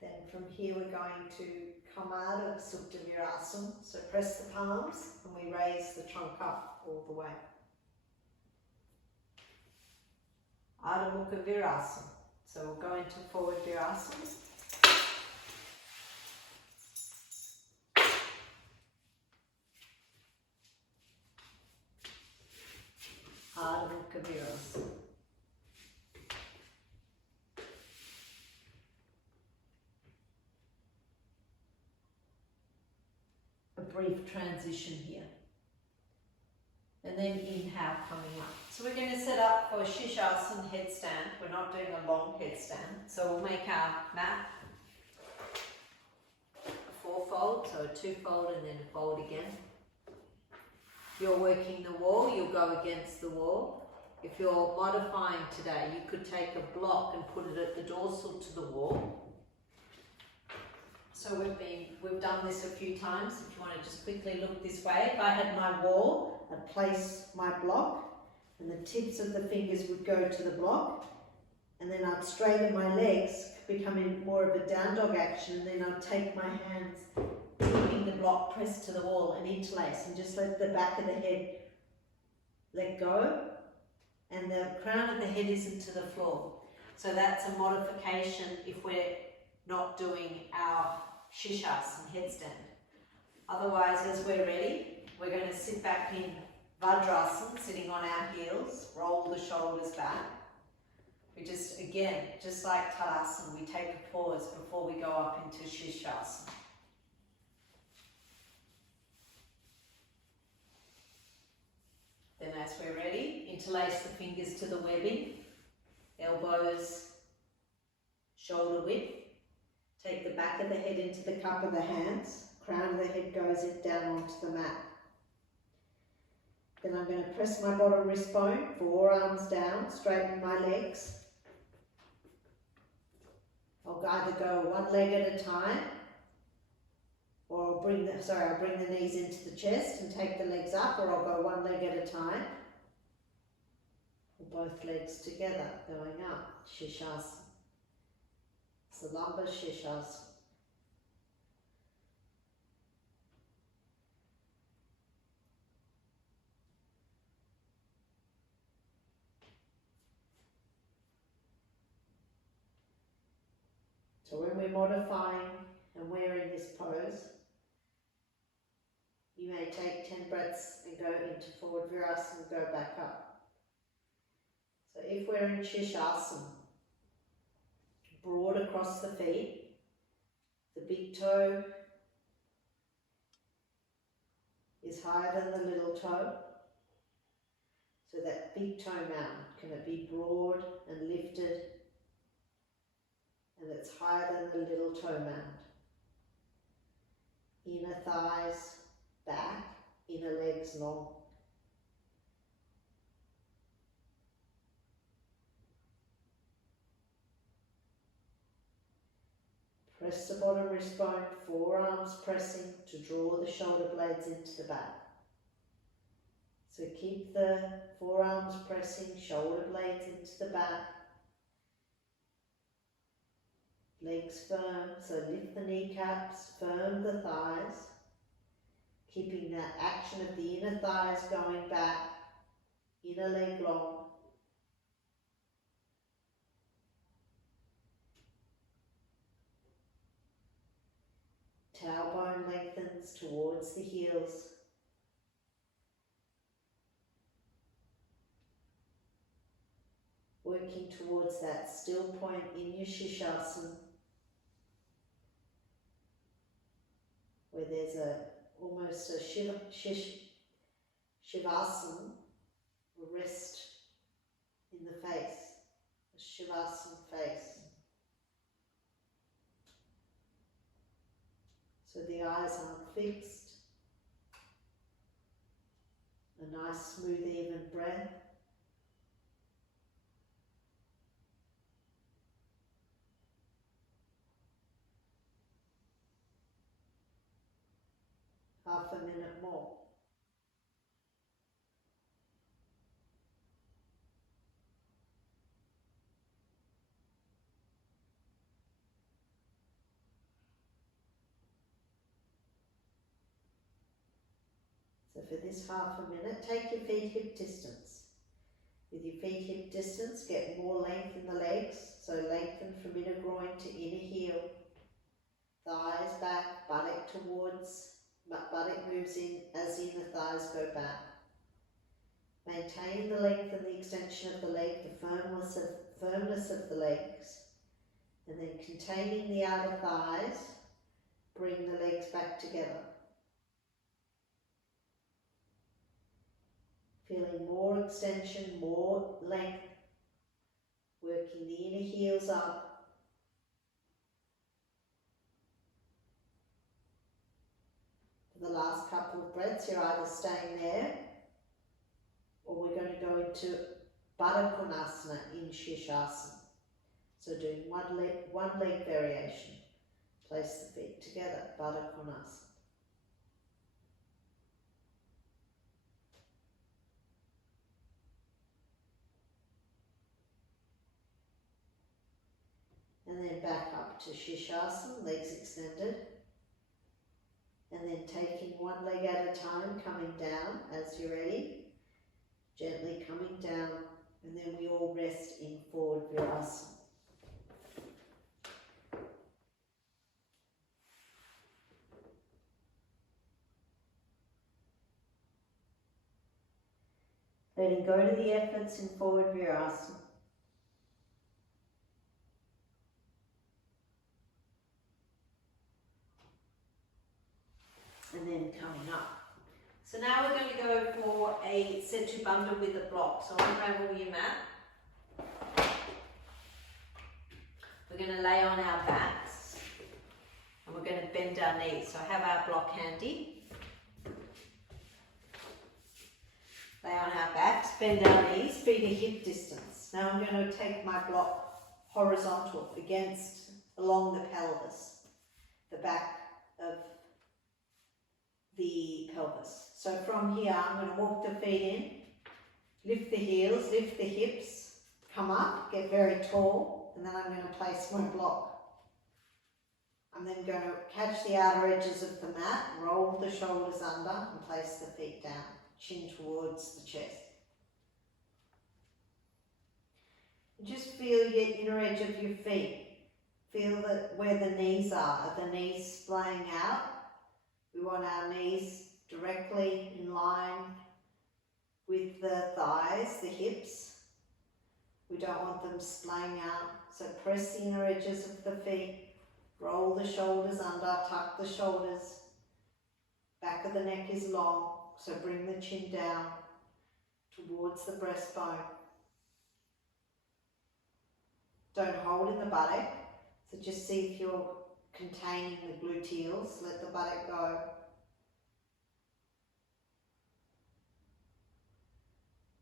Then from here we're going to come out of Supta Virasana. So press the palms and we raise the trunk up all the way. Adho Mukha Virasana. So we'll go into forward Virasana. Adho Mukha Virasana. A brief transition here. And then inhale coming up. So we're going to set up for Sirasana headstand. We're not doing a long headstand. So we'll make our mat a fourfold, so a twofold and then a fold again. If you're working the wall, you'll go against the wall. If you're modifying today, you could take a block and put it at the dorsal to the wall. So we've done this a few times. If you want to just quickly look this way, if I had my wall, I'd place my block and the tips of the fingers would go to the block, and then I'd straighten my legs, becoming more of a down dog action, and then I'd take my hands, keeping the block pressed to the wall and interlace, and just let the back of the head let go, and the crown of the head isn't to the floor. So that's a modification if we're not doing our Sirasana headstand. Otherwise, as we're ready, we're going to sit back in Vajrasana, sitting on our heels, roll the shoulders back. We just, again, just like Tadasana, we take a pause before we go up into Sirasana. Then as we're ready, interlace the fingers to the webbing, elbows shoulder width. Take the back of the head into the cup of the hands, crown of the head goes down onto the mat. Then I'm going to press my bottom wrist bone, forearms down, straighten my legs. I'll either go one leg at a time, or I'll bring the knees into the chest and take the legs up, or I'll go one leg at a time, or both legs together, going up, Sirasana. Lumbar Sirasana. So when we're modifying and we're in this pose, you may take 10 breaths and go into forward Virasana and go back up. So if we're in Sirasana, broad across the feet, the big toe is higher than the little toe, so that big toe mound can it be broad and lifted, and it's higher than the little toe mound. Inner thighs back, inner legs long. Press the bottom wrist bone, forearms pressing to draw the shoulder blades into the back. So keep the forearms pressing, shoulder blades into the back. Legs firm, so lift the kneecaps, firm the thighs. Keeping that action of the inner thighs going back, inner leg long. Tailbone lengthens towards the heels. Working towards that still point in your Sirasana, where there's almost a Shavasana, or rest in the face, a Shavasana face. So the eyes aren't fixed, a nice smooth even breath. Half a minute more. So for this half a minute, take your feet hip distance. With your feet hip distance, get more length in the legs. So lengthen from inner groin to inner heel. Thighs back, buttock towards, buttock moves in as the inner thighs go back. Maintain the length and the extension of the leg, the firmness of the legs. And then containing the outer thighs, bring the legs back together. Feeling more extension, more length, working the inner heels up. For the last couple of breaths, you're either staying there or we're going to go into Baddha Konasana in Sirasana. So doing one leg variation. Place the feet together, Baddha Konasana. And then back up to Sirasana, legs extended. And then taking one leg at a time, coming down as you're ready. Gently coming down, and then we all rest in forward Virasana. Letting go to the efforts in forward Virasana. And then coming up. So now we're going to go for a setu-bunda with a block. So unravel your mat. We're going to lay on our backs and we're going to bend our knees. So have our block handy. Lay on our backs, bend our knees, feet are hip distance. Now I'm going to take my block horizontal along the pelvis, the back of the pelvis. So from here I'm going to walk the feet in, lift the heels, lift the hips, come up, get very tall, and then I'm going to place my block. I'm then going to catch the outer edges of the mat, roll the shoulders under and place the feet down, chin towards the chest. And just feel your inner edge of your feet. Feel that where the knees are the knees splaying out? We want our knees directly in line with the thighs, the hips. We don't want them splaying out. So press the inner edges of the feet, roll the shoulders under, tuck the shoulders. Back of the neck is long, so bring the chin down towards the breastbone. Don't hold in the buttock, so just see if you're containing the gluteals. Let the buttock go.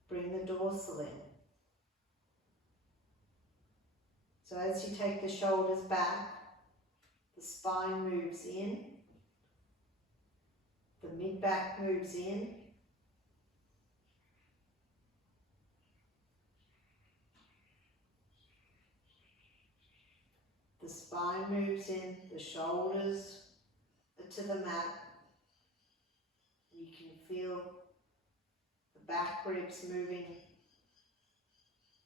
Bring the dorsal in. So as you take the shoulders back, the spine moves in, the mid-back moves in, the spine moves in, the shoulders to the mat. You can feel the back ribs moving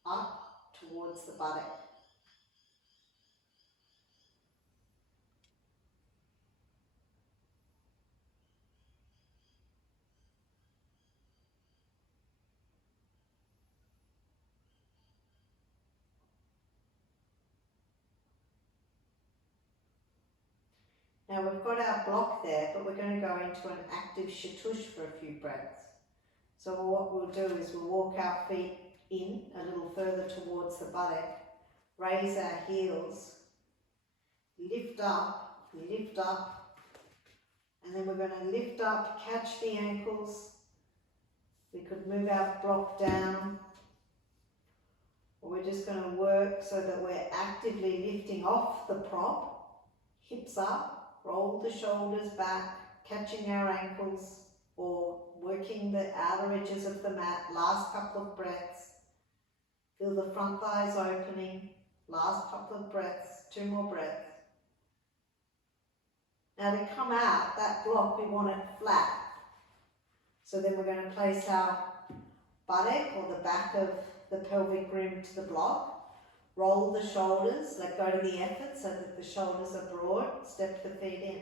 up towards the buttock. Now we've got our block there, but we're going to go into an active chatush for a few breaths. So what we'll do is we'll walk our feet in a little further towards the buttock, raise our heels, lift up, and then we're going to lift up, catch the ankles. We could move our block down, or we're just going to work so that we're actively lifting off the prop, hips up, roll the shoulders back, catching our ankles, or working the outer edges of the mat. Last couple of breaths. Feel the front thighs opening. Last couple of breaths, 2 more breaths. Now to come out, that block, we want it flat. So then we're going to place our buttock or the back of the pelvic rim to the block. Roll the shoulders, let go to the effort so that the shoulders are broad. Step the feet in.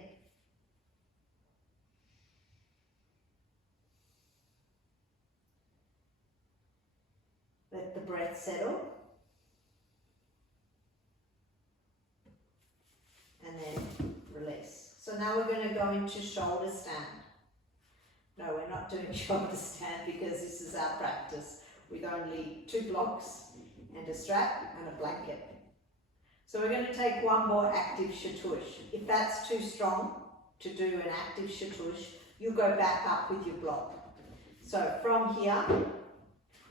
Let the breath settle. And then release. So now we're going to go into shoulder stand. No, we're not doing shoulder stand because this is our practice with only 2 blocks and a strap and a blanket. So we're going to take one more active chatush. If that's too strong to do an active chatush, you go back up with your block. So from here,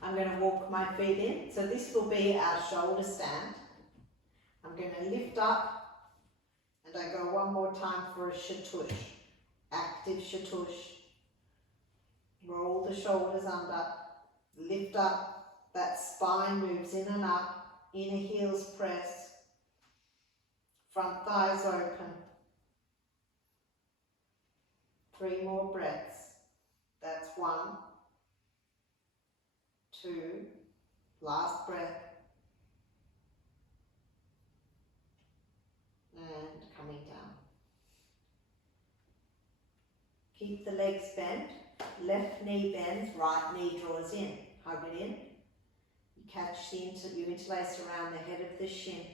I'm going to walk my feet in. So this will be our shoulder stand. I'm going to lift up and I go one more time for a chatush. Active chatush. Roll the shoulders under, lift up, that spine moves in and up, inner heels press, front thighs open. 3 more breaths. That's 1, 2, last breath, and coming down. Keep the legs bent. Left knee bends, right knee draws in. Hug it in. You catch you interlace around the head of the shin.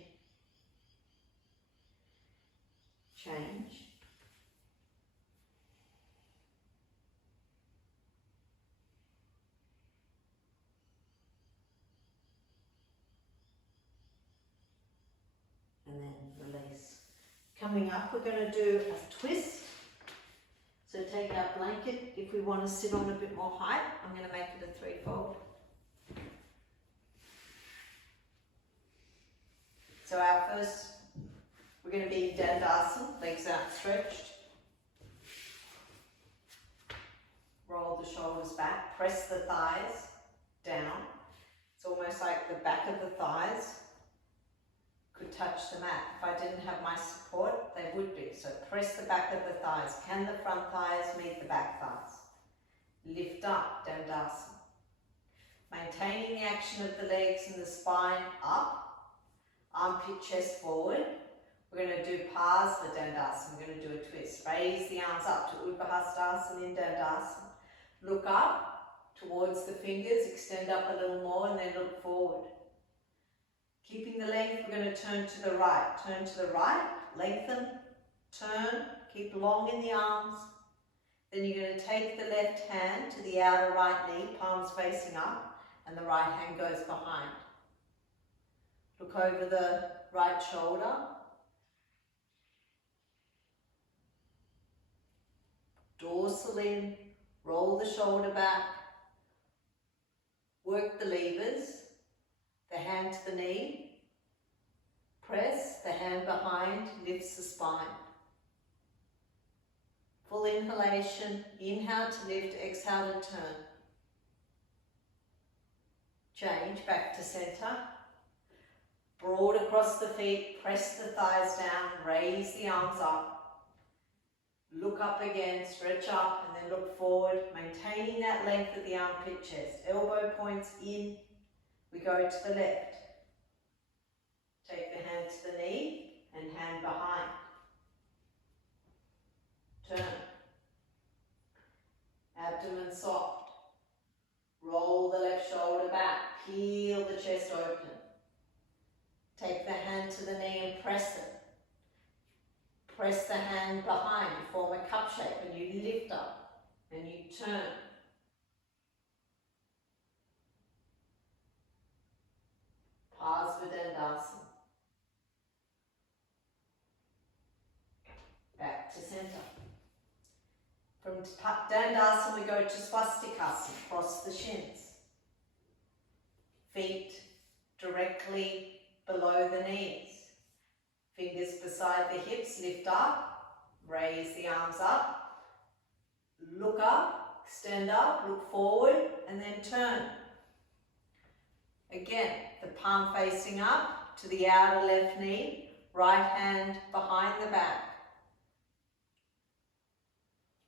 Change. And then release. Coming up, we're going to do a twist. So take our blanket. If we want to sit on a bit more height, I'm going to make it a 3-fold. So our first, we're going to be Dandasana, legs outstretched. Roll the shoulders back, press the thighs down. It's almost like the back of the thighs could touch the mat. If I didn't have my support, they would be. So press the back of the thighs. Can the front thighs meet the back thighs? Lift up, Dandasana. Maintaining the action of the legs and the spine up. Armpit, chest forward. We're going to do Parsva Dandasana. We're going to do a twist. Raise the arms up to Uddhva in Dandasana. Look up towards the fingers. Extend up a little more and then look forward. Keeping the length, we're going to turn to the right. Turn to the right, lengthen, turn, keep long in the arms. Then you're going to take the left hand to the outer right knee, palms facing up, and the right hand goes behind. Look over the right shoulder. Dorsal in, roll the shoulder back. Work the levers. The hand to the knee, press, the hand behind, lifts the spine. Full inhalation, inhale to lift, exhale to turn. Change, back to center. Broad across the feet, press the thighs down, raise the arms up. Look up again, stretch up and then look forward, maintaining that length of the armpit chest. Elbow points in. We go to the left. Take the hand to the knee and hand behind. Turn. Abdomen soft. Roll the left shoulder back. Peel the chest open. Take the hand to the knee and press it. Press the hand behind. You form a cup shape and you lift up and you turn. From Dandasana we go to Swastikasana, cross the shins. Feet directly below the knees. Fingers beside the hips, lift up, raise the arms up, look up, extend up, look forward, and then turn. Again, the palm facing up to the outer left knee, right hand behind the back.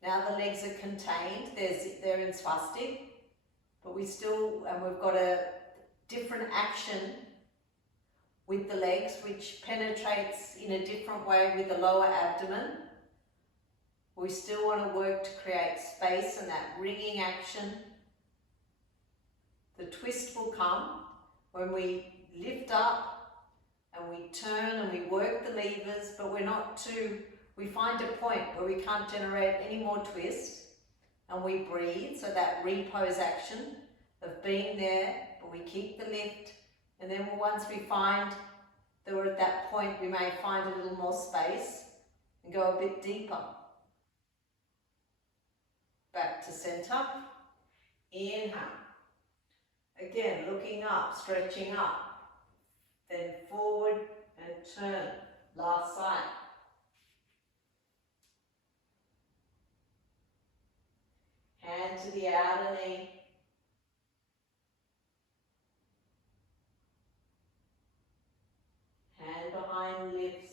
Now the legs are contained, they're in swastik, but we've got a different action with the legs, which penetrates in a different way with the lower abdomen. We still want to work to create space and that ringing action. The twist will come when we lift up and we turn and we work the levers, but we find a point where we can't generate any more twist, and we breathe, so that repose action of being there, but we keep the lift, and then once we find that we're at that point, we may find a little more space and go a bit deeper. Back to center. Inhale. Again, looking up, stretching up. Then forward and turn. Last side. Hand to the outer knee. Hand behind lips.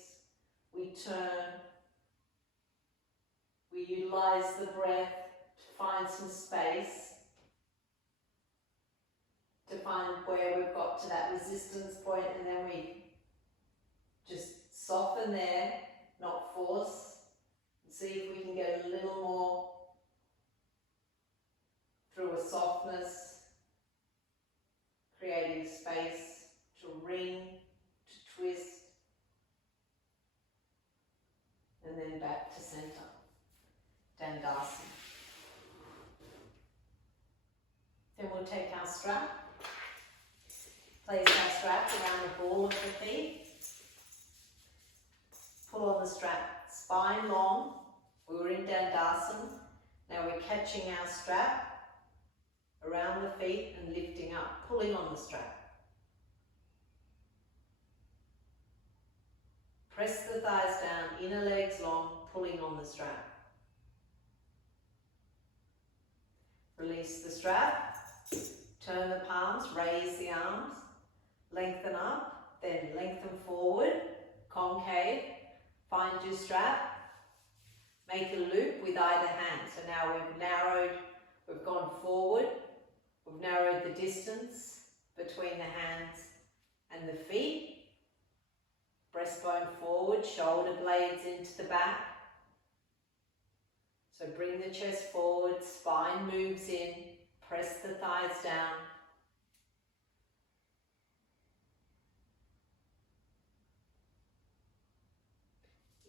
We turn. We utilize the breath to find some space. To find where we've got to that resistance point, and then we just soften there, not force. And see if we can get a little more through a softness, creating space to ring, to twist, and then back to center. Dandasana. Then we'll take our strap, place our strap around the ball of the feet, pull on the strap, spine long. We were in Dandasana, now we're catching our strap around the feet and lifting up, pulling on the strap. Press the thighs down, inner legs long, pulling on the strap. Release the strap, turn the palms, raise the arms, lengthen up, then lengthen forward, concave, find your strap, make a loop with either hand. So now we've gone forward, we've narrowed the distance between the hands and the feet. Breastbone forward, shoulder blades into the back. So bring the chest forward, spine moves in, press the thighs down.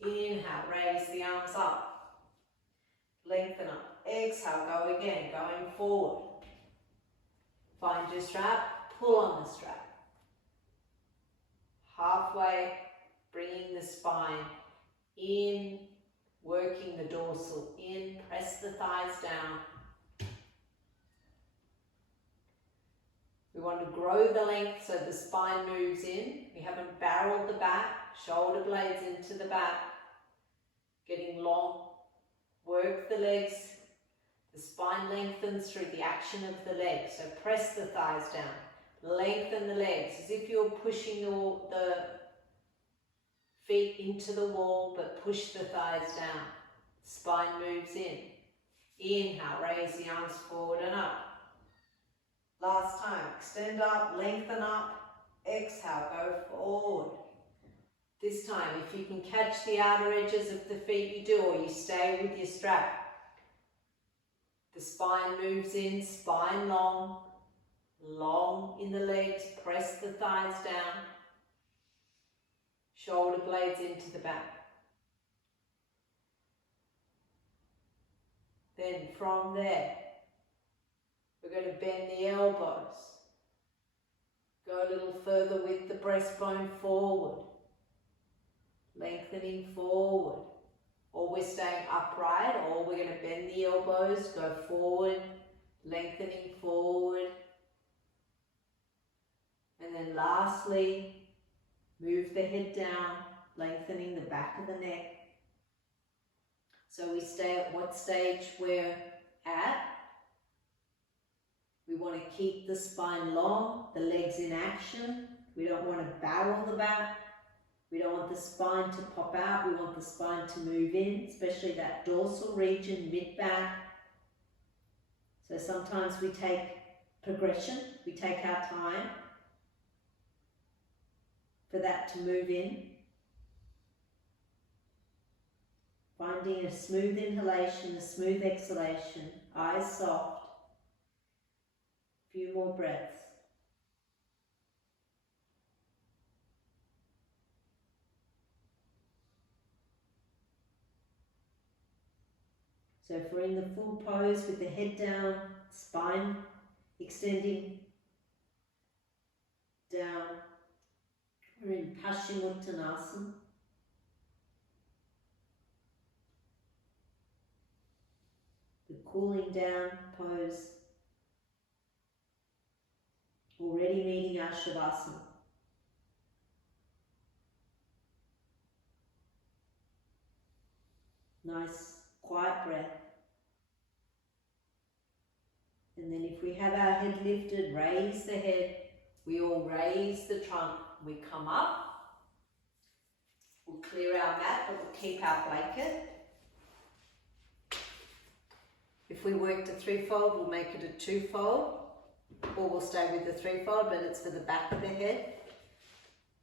Inhale, raise the arms up, lengthen up. Exhale, go again, going forward. Find your strap, pull on the strap. Halfway, bringing the spine in, working the dorsal in, press the thighs down. We want to grow the length so the spine moves in. We haven't barreled the back, shoulder blades into the back, getting long. Work the legs. The spine lengthens through the action of the legs. So press the thighs down. Lengthen the legs as if you're pushing the feet into the wall, but push the thighs down. Spine moves in. Inhale, raise the arms forward and up. Last time, extend up, lengthen up. Exhale, go forward. This time, if you can catch the outer edges of the feet, you do, or you stay with your strap. The spine moves in, spine long. Long in the legs, press the thighs down. Shoulder blades into the back. Then from there, we're going to bend the elbows. Go a little further with the breastbone forward. Lengthening forward. or we're staying upright, or we're going to bend the elbows, go forward, lengthening forward. And then lastly, move the head down, lengthening the back of the neck. So we stay at what stage we're at. We want to keep the spine long, the legs in action. We don't want to barrel the back. We don't want the spine to pop out. We want the spine to move in, especially that dorsal region, mid-back. So sometimes we take progression, we take our time for that to move in. Finding a smooth inhalation, a smooth exhalation, eyes soft. Few more breaths. So if we're in the full pose with the head down, spine extending down, we're in Paschimottanasana. The cooling down pose. Already meeting our Savasana. Nice quiet breath. And then if we have our head lifted, raise the head. We all raise the trunk. We come up. We'll clear our mat, but we'll keep our blanket. If we worked a threefold, we'll make it a twofold. Or we'll stay with the threefold, but it's for the back of the head.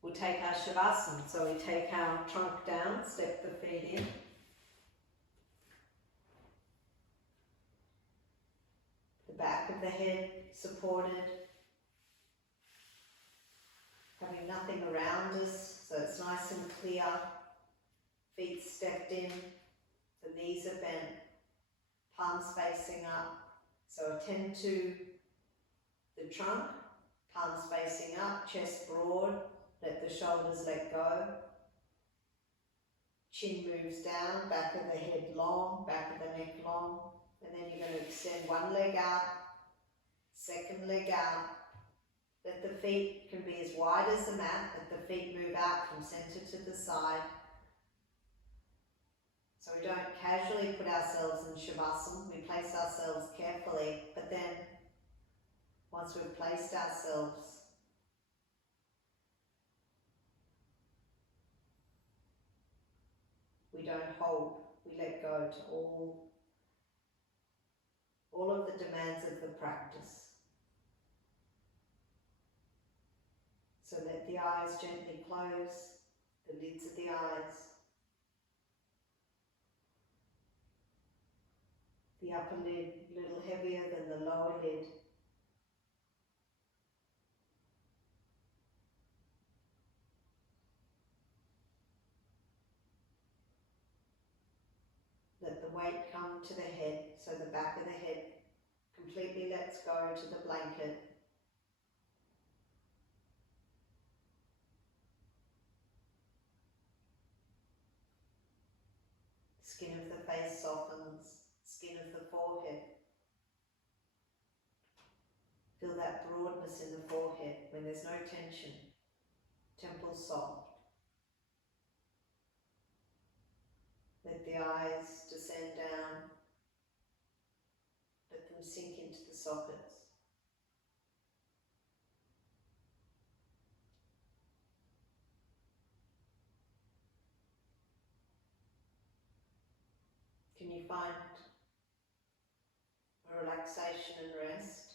We'll take our Shavasana. So we take our trunk down, step the feet in. The back of the head supported. Having nothing around us, so it's nice and clear. Feet stepped in, the knees are bent, palms facing up. So attend to the trunk, palms facing up, chest broad, let the shoulders let go. Chin moves down, back of the head long, back of the neck long. And then you're going to extend one leg out, second leg out. Let the feet can be as wide as the mat, let the feet move out from center to the side. So we don't casually put ourselves in Shavasana, we place ourselves carefully, but then once we've placed ourselves, we don't hold, we let go to all of the demands of the practice. So let the eyes gently close, the lids of the eyes. The upper lid a little heavier than the lower lid. Let the weight come to the head, so the back of the head completely lets go to the blanket. Skin of the face softens, skin of the forehead. Feel that broadness in the forehead when there's no tension. Temples soft. Let the eyes descend down. Let them sink into the sockets. Can you find a relaxation and rest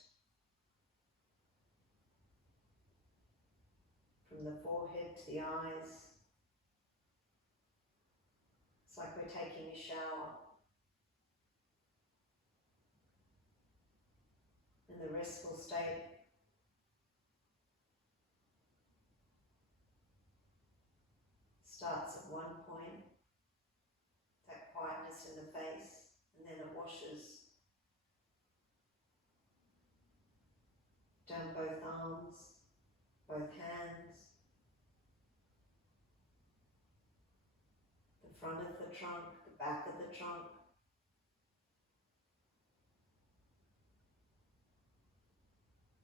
from the forehead to the eyes? It's like we're taking a shower. And the restful state starts at one point, that quietness in the face, and then it washes down both arms, both hands, the front of the trunk, the back of the trunk.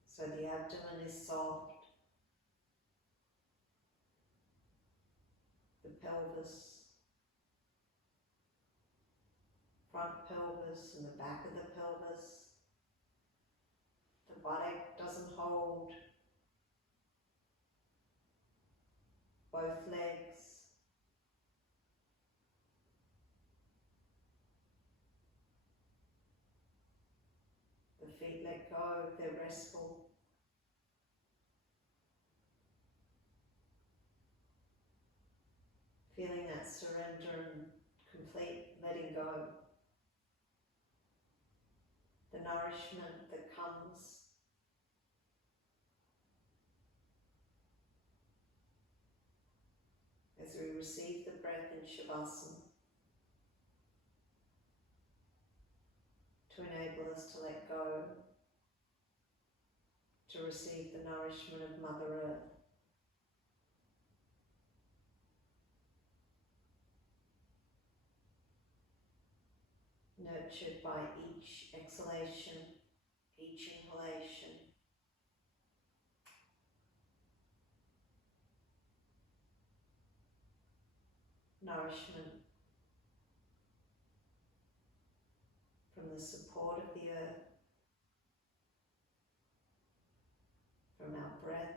So the abdomen is soft, the pelvis, front pelvis and the back of the pelvis. The buttock doesn't hold, both legs. The feet let go, they're restful. Feeling that surrender and complete letting go. The nourishment that comes as we receive the breath in Shavasana to enable us to let go, to receive the nourishment of Mother Earth. Nurtured by each exhalation, each inhalation. Nourishment from the support of the earth, from our breath,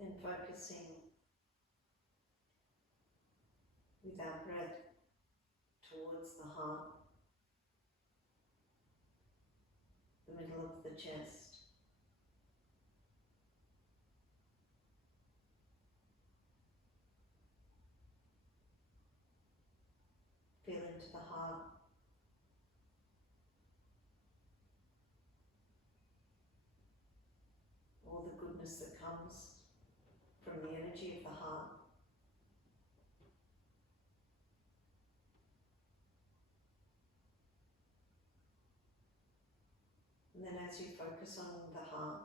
then focusing with our breath towards the heart, the middle of the chest. Feel into the heart. All the goodness that comes from the energy of the heart. And then as you focus on the heart,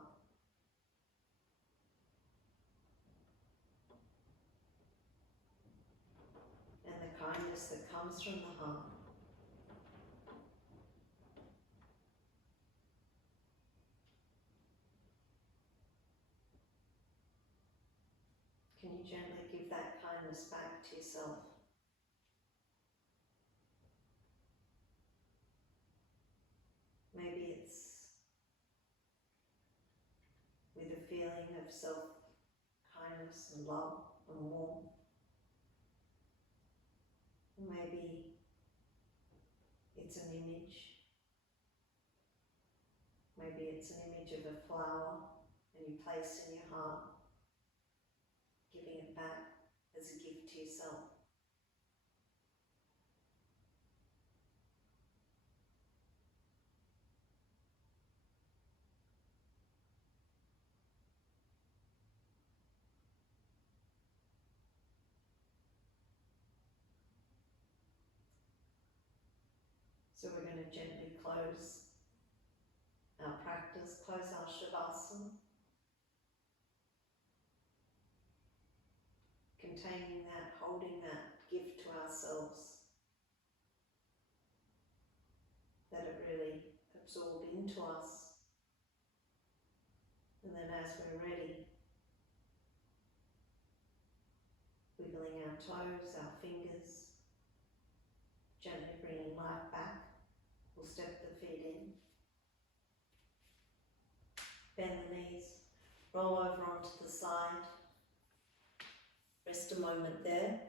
and the kindness that comes from the heart, can you gently give that kindness back to yourself? Maybe it's with a feeling of self-kindness and love and warmth. Maybe it's an image. Maybe it's an image of a flower and you place in your heart, giving it back as a gift to yourself. So we're going to gently close our practice, close our Shavasana, containing that, holding that gift to ourselves, that it really absorb into us. And then as we're ready, wiggling our toes, our fingers, gently bringing life back. We'll step the feet in, bend the knees, roll over onto the side, rest a moment there.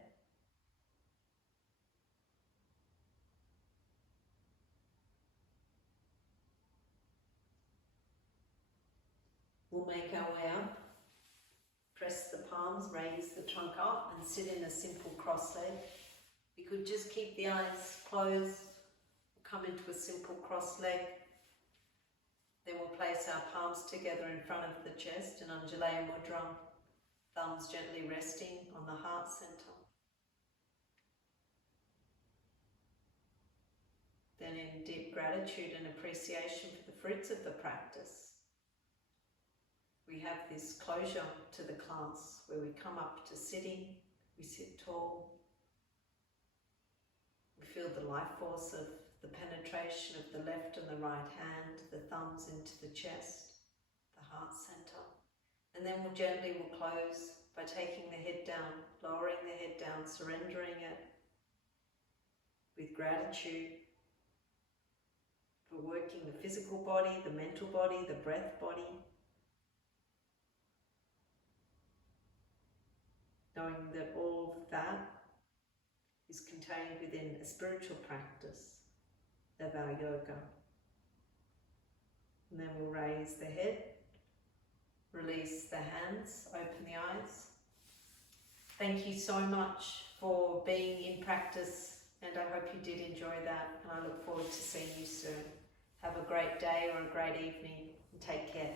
We'll make our way up. Press the palms, raise the trunk up and sit in a simple cross leg. We could just keep the eyes closed, come into a simple cross leg. Then we'll place our palms together in front of the chest in Anjali Mudra, thumbs gently resting on the heart center. Then in deep gratitude and appreciation for the fruits of the practice, we have this closure to the class where we come up to sitting, we sit tall. We feel the life force of the penetration of the left and the right hand, the thumbs into the chest, the heart center. And then we'll close by taking the head down, lowering the head down, surrendering it with gratitude for working the physical body, the mental body, the breath body. Knowing that all of that is contained within a spiritual practice of our yoga. And then we'll raise the head, release the hands, open the eyes. Thank you so much for being in practice, and I hope you did enjoy that, and I look forward to seeing you soon. Have a great day or a great evening, and take care.